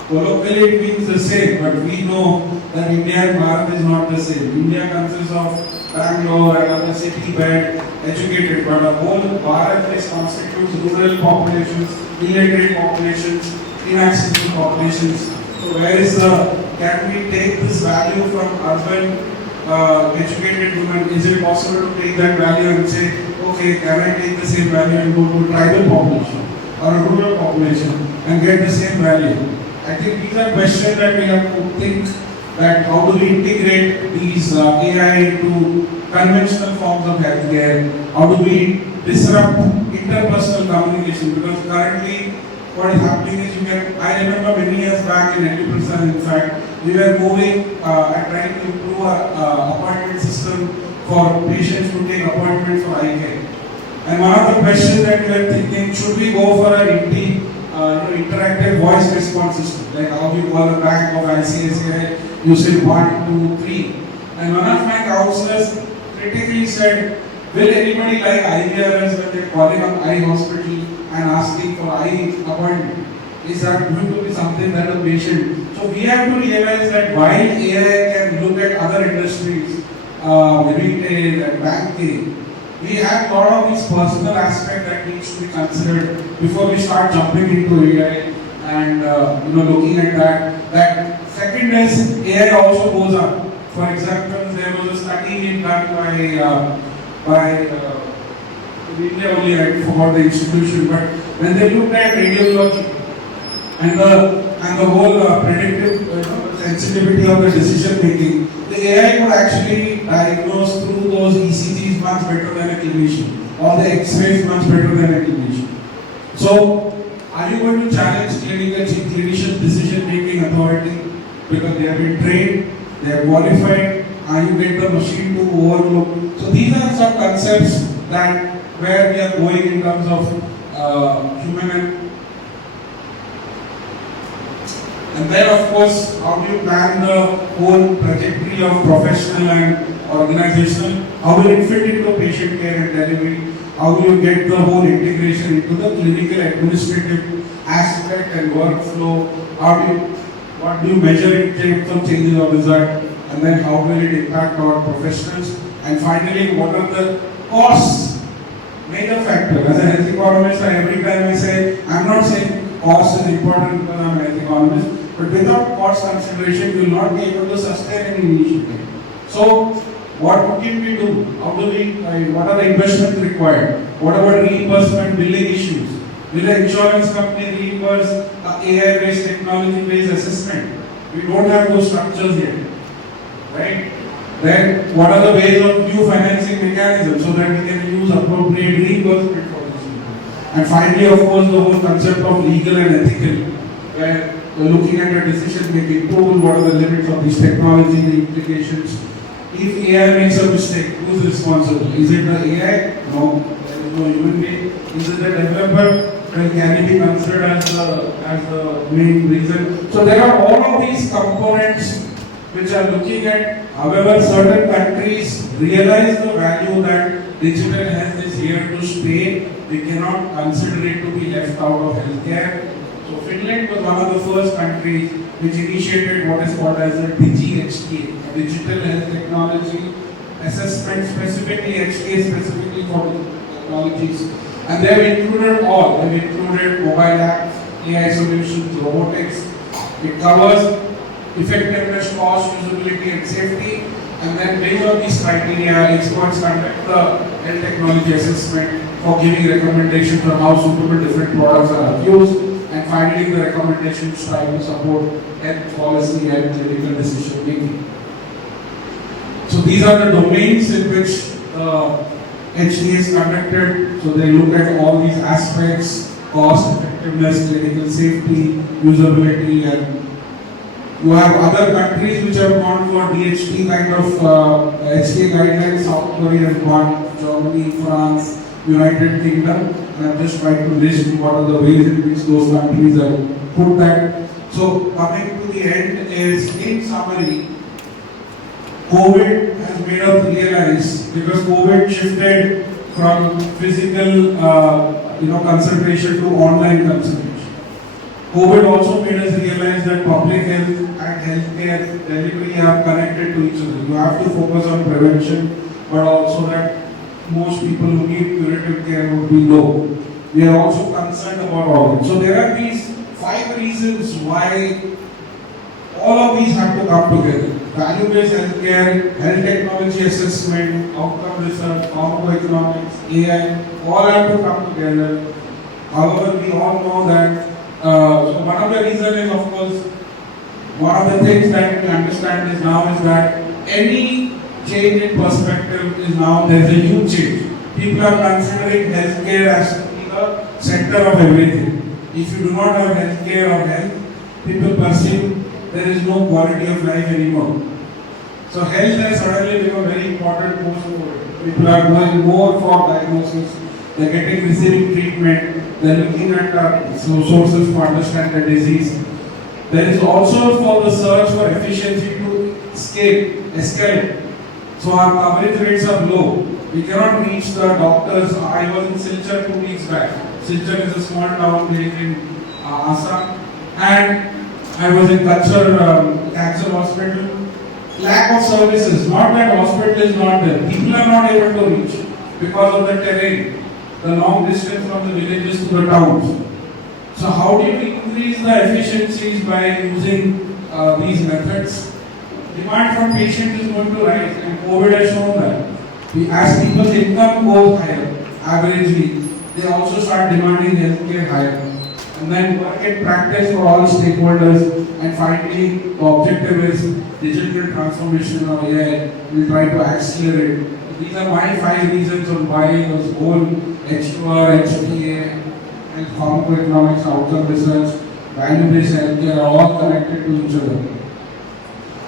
colloquially it means the same, but we know that India and Bharat is not the same. India consists of Bangalore and other city bed, educated, but a whole Bharat is constitutes rural populations, illiterate populations, inaccessible populations. So where is can we take this value from urban educated women? Is it possible to take that value and say, okay, can I take the same value and go to a tribal population or a rural population and get the same value? I think these are questions that we have to think, that how do we integrate these AI into conventional forms of healthcare? How do we disrupt interpersonal communication? Because currently what is happening is I remember many years back in Education, in fact, we were moving and trying to improve our appointment system for patients to take appointments for eye care. And one of the questions that we were thinking, should we go for an interactive voice response system, like how you call a bank or ICICI, you say 1, 2, 3. And one of my counselors critically said, will anybody like IVRS when they're calling up eye hospital and asking for eye appointment? Is that going to be something that a patient? So we have to realize that while AI can look at other industries, retail and banking, we have a lot of these personal aspects that needs to be considered before we start jumping into AI and looking at that. That second is AI also goes up. For example, there was a study done by India only, I forgot the institution, but when they looked at radiology, and the whole predictive sensitivity of the decision making, the AI could actually diagnose through those ECGs much better than a clinician, or the X-rays much better than a clinician. So, are you going to challenge clinician decision making authority because they have been trained, they are qualified? Are you get the machine to overlook? So these are some concepts that where we are going in terms of human and then of course how do you plan the whole trajectory of professional and organizational? How will it fit into patient care and delivery? How will you get the whole integration into the clinical administrative aspect and workflow? What do you measure in terms of changes of result? And then how will it impact our professionals? And finally, what are the costs? Major factor. As a health economist, every time I say, I'm not saying cost is important because I'm a health economist, but without cost consideration, you will not be able to sustain any initiative. So, what can we do? How do we, what are the investments required? What about reimbursement billing issues? Will the insurance company reimburse AI-based, technology-based assessment? We don't have those structures yet, right? Then, what are the ways of new financing mechanisms so that we can use appropriate reimbursement for this? And finally, of course, the whole concept of legal and ethical, where we're looking at a decision-making tool, what are the limits of this technology, the implications. If AI makes a mistake, who's responsible? Is it the AI? No, there is no human being. Is it the developer? Then can it be considered as the main reason? So there are all of these components which are looking at. However, certain countries realize the value that digital health is here to stay. They cannot consider it to be left out of healthcare. So Finland was one of the first countries which initiated what is called as a DigiHTA, a digital health technology assessment specifically, HTA specifically for technologies. And they have included all. They have included mobile apps, AI solutions, robotics. It covers effectiveness, cost, usability and safety. And then based on these criteria, experts conduct the health technology assessment for giving recommendations on how suitable different products are used. And finally, the recommendations try to support health policy and clinical decision making. So these are the domains in which HTA is conducted. So they look at all these aspects: cost, effectiveness, clinical safety, usability, and you have other countries which have gone for DHT kind of HTA guidelines. South Korea has gone, Germany, France, United Kingdom. And I've just tried to list what are the ways in which those countries have put that. So coming to the end is, in summary, COVID has made us realize, because COVID shifted from physical consultation to online consultation. COVID also made us realize that public health and healthcare delivery are connected to each other. You have to focus on prevention, but also that most people who need curative care would be low. We are also concerned about all. So there are these 5 reasons why all of these have to come together. Value-based healthcare, health technology assessment, outcome research, pharmacoeconomics, AI, all have to come together. However, we all know that, so one of the reasons is, of course, one of the things that we understand is now is that any change in perspective is now, there's a huge change. People are considering healthcare as to be the center of everything. If you do not have healthcare or health, people perceive there is no quality of life anymore. So health has suddenly become very important post-COVID. People are going more for diagnosis, they're receiving treatment, they're looking at sources to understand the disease. There is also for the search for efficiency to escalate. So our coverage rates are low. We cannot reach the doctors. I was in Silchar 2 weeks back. Silchar is a small town in Assam. And I was in Kachar Cancer Hospital. Lack of services. Not that hospital is not there. People are not able to reach because of the terrain. The long distance from the villages to the towns. So how do you increase the efficiencies by using these methods? Demand from patients is going to rise, and COVID has shown that. As people's income goes higher, averagely, they also start demanding healthcare higher. and then work in practice for all stakeholders. And finally, the objective is digital transformation of AI. We'll try to accelerate. These are my 5 reasons on why this whole HUR, HTA, and pharmacoeconomics, outcome research, value-based healthcare are all connected to each other.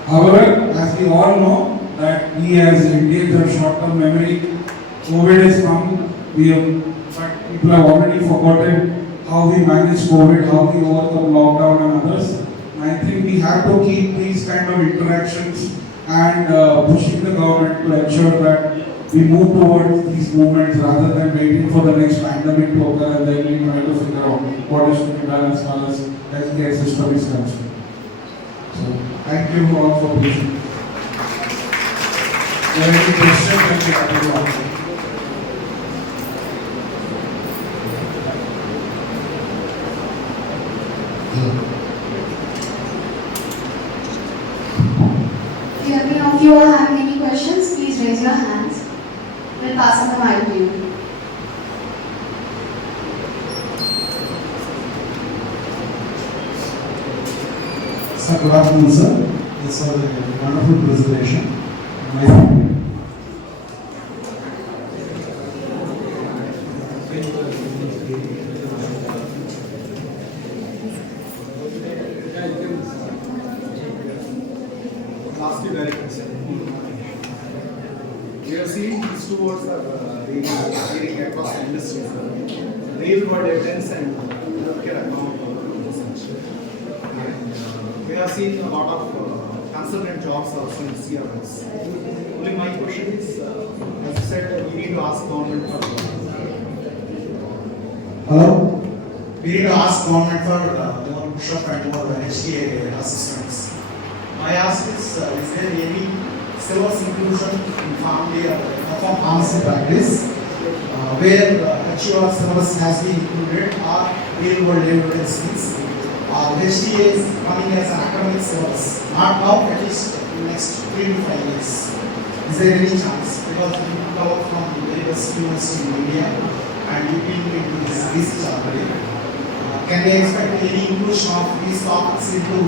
However, as we all know, that we as Indians have short-term memory. COVID has come, but people have already forgotten how we managed COVID, how we overcome lockdown and others. And I think we have to keep these kind of interactions and pushing the government to ensure that we move towards these movements rather than waiting for the next pandemic to occur and then we try to figure out what is to be done as far as healthcare system is concerned. So, thank you all for listening. If there are any questions, I'll be happy to answer. If any of you are having any questions, please raise your hands. We'll pass on the mic to you. Sir, good afternoon, sir. This was a wonderful presentation. Lastly, directors. We have seen these two words are leading across the industry. Real world evidence and healthcare account research. And we have seen a lot of consultant jobs also in CROs. Only my question is, as you said, we need to ask government for. Hello? We need to ask government for more push-up and more HTA assistance. My ask is there any syllabus inclusion in family or pharmacy practice where HUR syllabus has been included or real world evidence means HTA is running as an academic syllabus, not now, at least in the next 3 to 5 years. Is there any chance? Because you come from various universities in India and you've been into this research already. Can we expect any inclusion of these topics into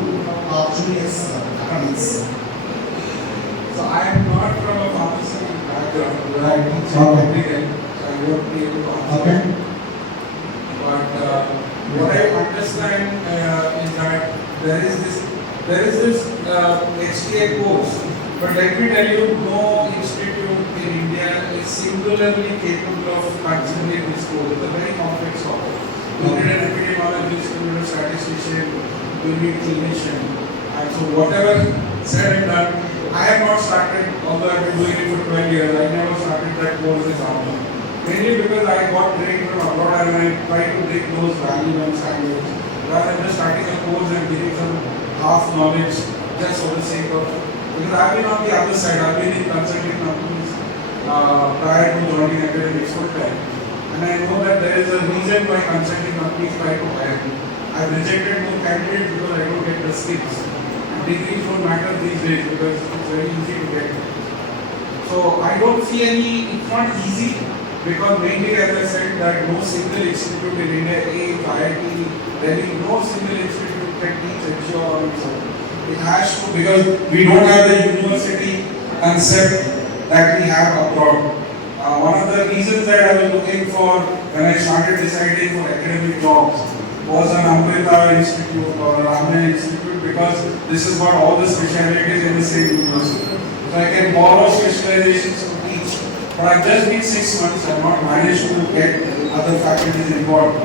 juniors academics? So I am not from a pharmacy background, but I teach Okay. everything, so I won't be able to answer. Okay. But what I understand is that there is this HTA course, but let me tell you, no institute in India is singularly capable of considering this course. It's a very complex topic. You need an epidemiologist, you need a statistician, you need clinician, and so whatever said and done, I have not started, although I have been doing it for 12 years, I never started that course this afternoon. Mainly because I got trained from abroad and I try to bring those values and standards rather than just starting a course and giving some half knowledge just for the sake of. Because I have been on the other side, I have been in consulting companies prior to joining academics full time. And I know that there is a reason why consulting companies try to hire me. I have rejected more candidates because I don't get the skills. Degrees don't matter these days because it's very easy to get. So I don't see any, it's not easy because mainly as I said that no single institute in India, IIT, Delhi, no single institute can teach HUR on its own. It has to, because we don't have the university concept that we have abroad. One of the reasons that I was looking for when I started deciding for academic jobs was an Amrita Institute or a Ramana Institute because this has got all the specialities in the same university. So I can borrow specializations to teach. But I've just been 6 months, I've not managed to get other faculties involved.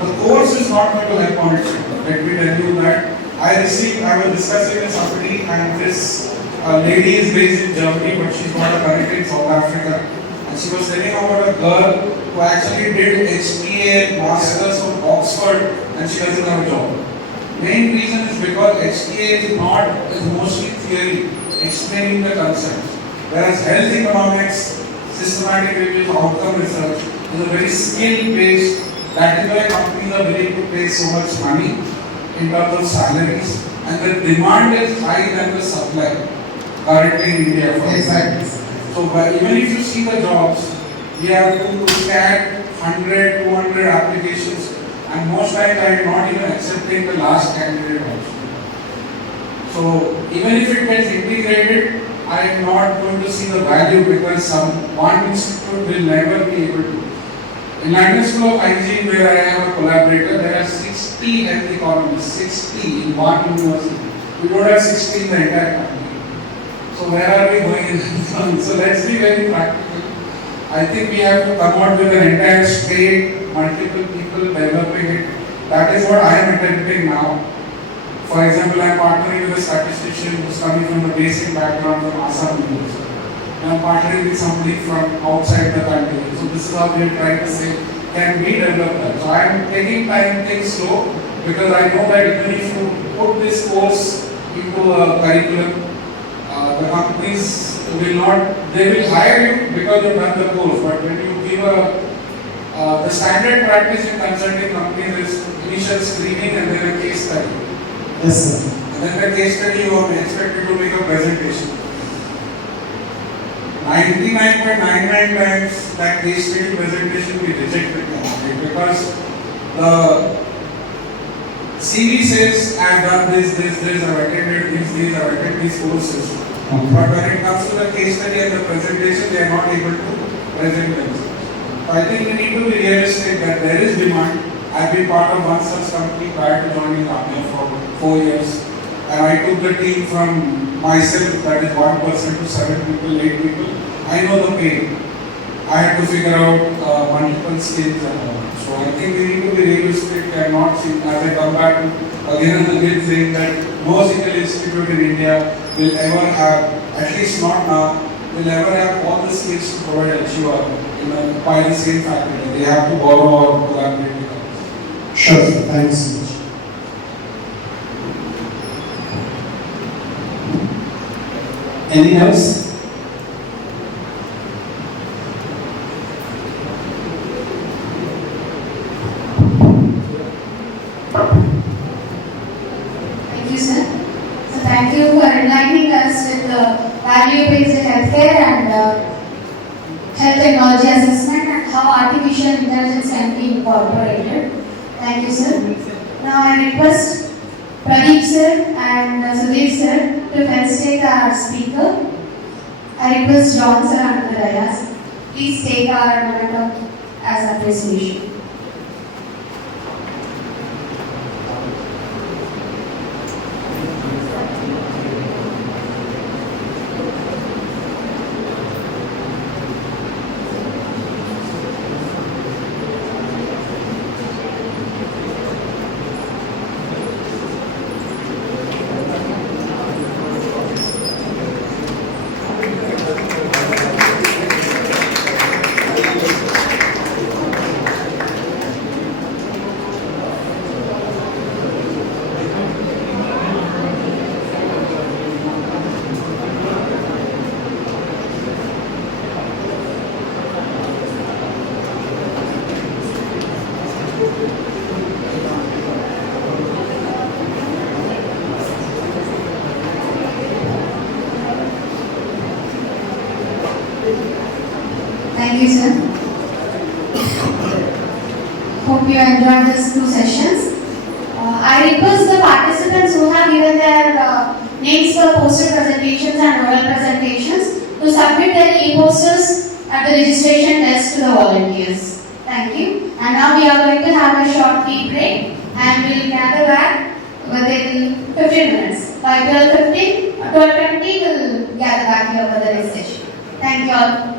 The course is not going to help on its own. Let me tell you that I was discussing with somebody and this lady is based in Germany but she's got a connect in South Africa. And she was telling about a girl who actually did HTA Masters from Oxford and she doesn't have a job. Main reason is because HTA is mostly theory, explaining the concepts. Whereas health economics, systematic reviews, outcome research is a very skill-based, that is why companies are willing to pay so much money in terms of salaries and the demand is higher than the supply currently in India. Exactly. So even if you see the jobs, we have to scan 100, 200 applications and most times I am not even accepting the last candidate also. So even if it gets integrated, I am not going to see the value because one institute will never be able to. In London School of Hygiene, where I have a collaborator, there are 60 health economists, 60 in one university. We don't have 60 in the entire country. So where are we going in this? So let's be very practical. I think we have to come out with an entire state, multiple people developing it. That is what I am attempting now. For example, I am partnering with a statistician who is coming from the basic background from Assam University. I am partnering with somebody from outside the country. So this is how we are trying to say, can we develop that? So I am taking time, things slow, because I know that even if you put this course into a curriculum, the companies will not, they will hire you because you've done the course, but when you give the standard practice in consulting companies is initial screening and then a case study. Yes, sir. And then the case study you are expected to make a presentation. 99.99 times that case study presentation we rejected because the CV says I have done this, I have attended these, I have attended these courses. But when it comes to the case study and the presentation, they are not able to present themselves. So I think we need to be realistic that there is demand. I have been part of one such company prior to joining Apnia for 4 years. And I took the team from myself, that is 1 person, to 7 people, 8 people. I know the pain. I had to figure out multiple skills and all. So I think we need to be realistic and not see, as I come back to again and again saying that no single institute in India will ever have, at least not now, will ever have all the skills to provide HUR by the same faculty. They have to borrow or collaborate with others. Sure, sir. Thanks so much. Anything else? Thank you, sir. So thank you for enlightening us with the value-based healthcare and health technology assessment and how artificial intelligence can be incorporated. Thank you, sir. Now I request Pradeep sir and Sudhir sir to felicitate our speaker. I request John sir and the dais. Please take our moment as appreciation. Thank you, sir. Hope you enjoyed these 2 sessions. I request the participants who have given their names for poster presentations and oral presentations to submit their e-posters at the registration desk to the volunteers. Thank you. And now we are going to have a short tea break and we will gather back within 15 minutes. By 12:15 or 12:20 we will gather back here for the next session. Thank you all.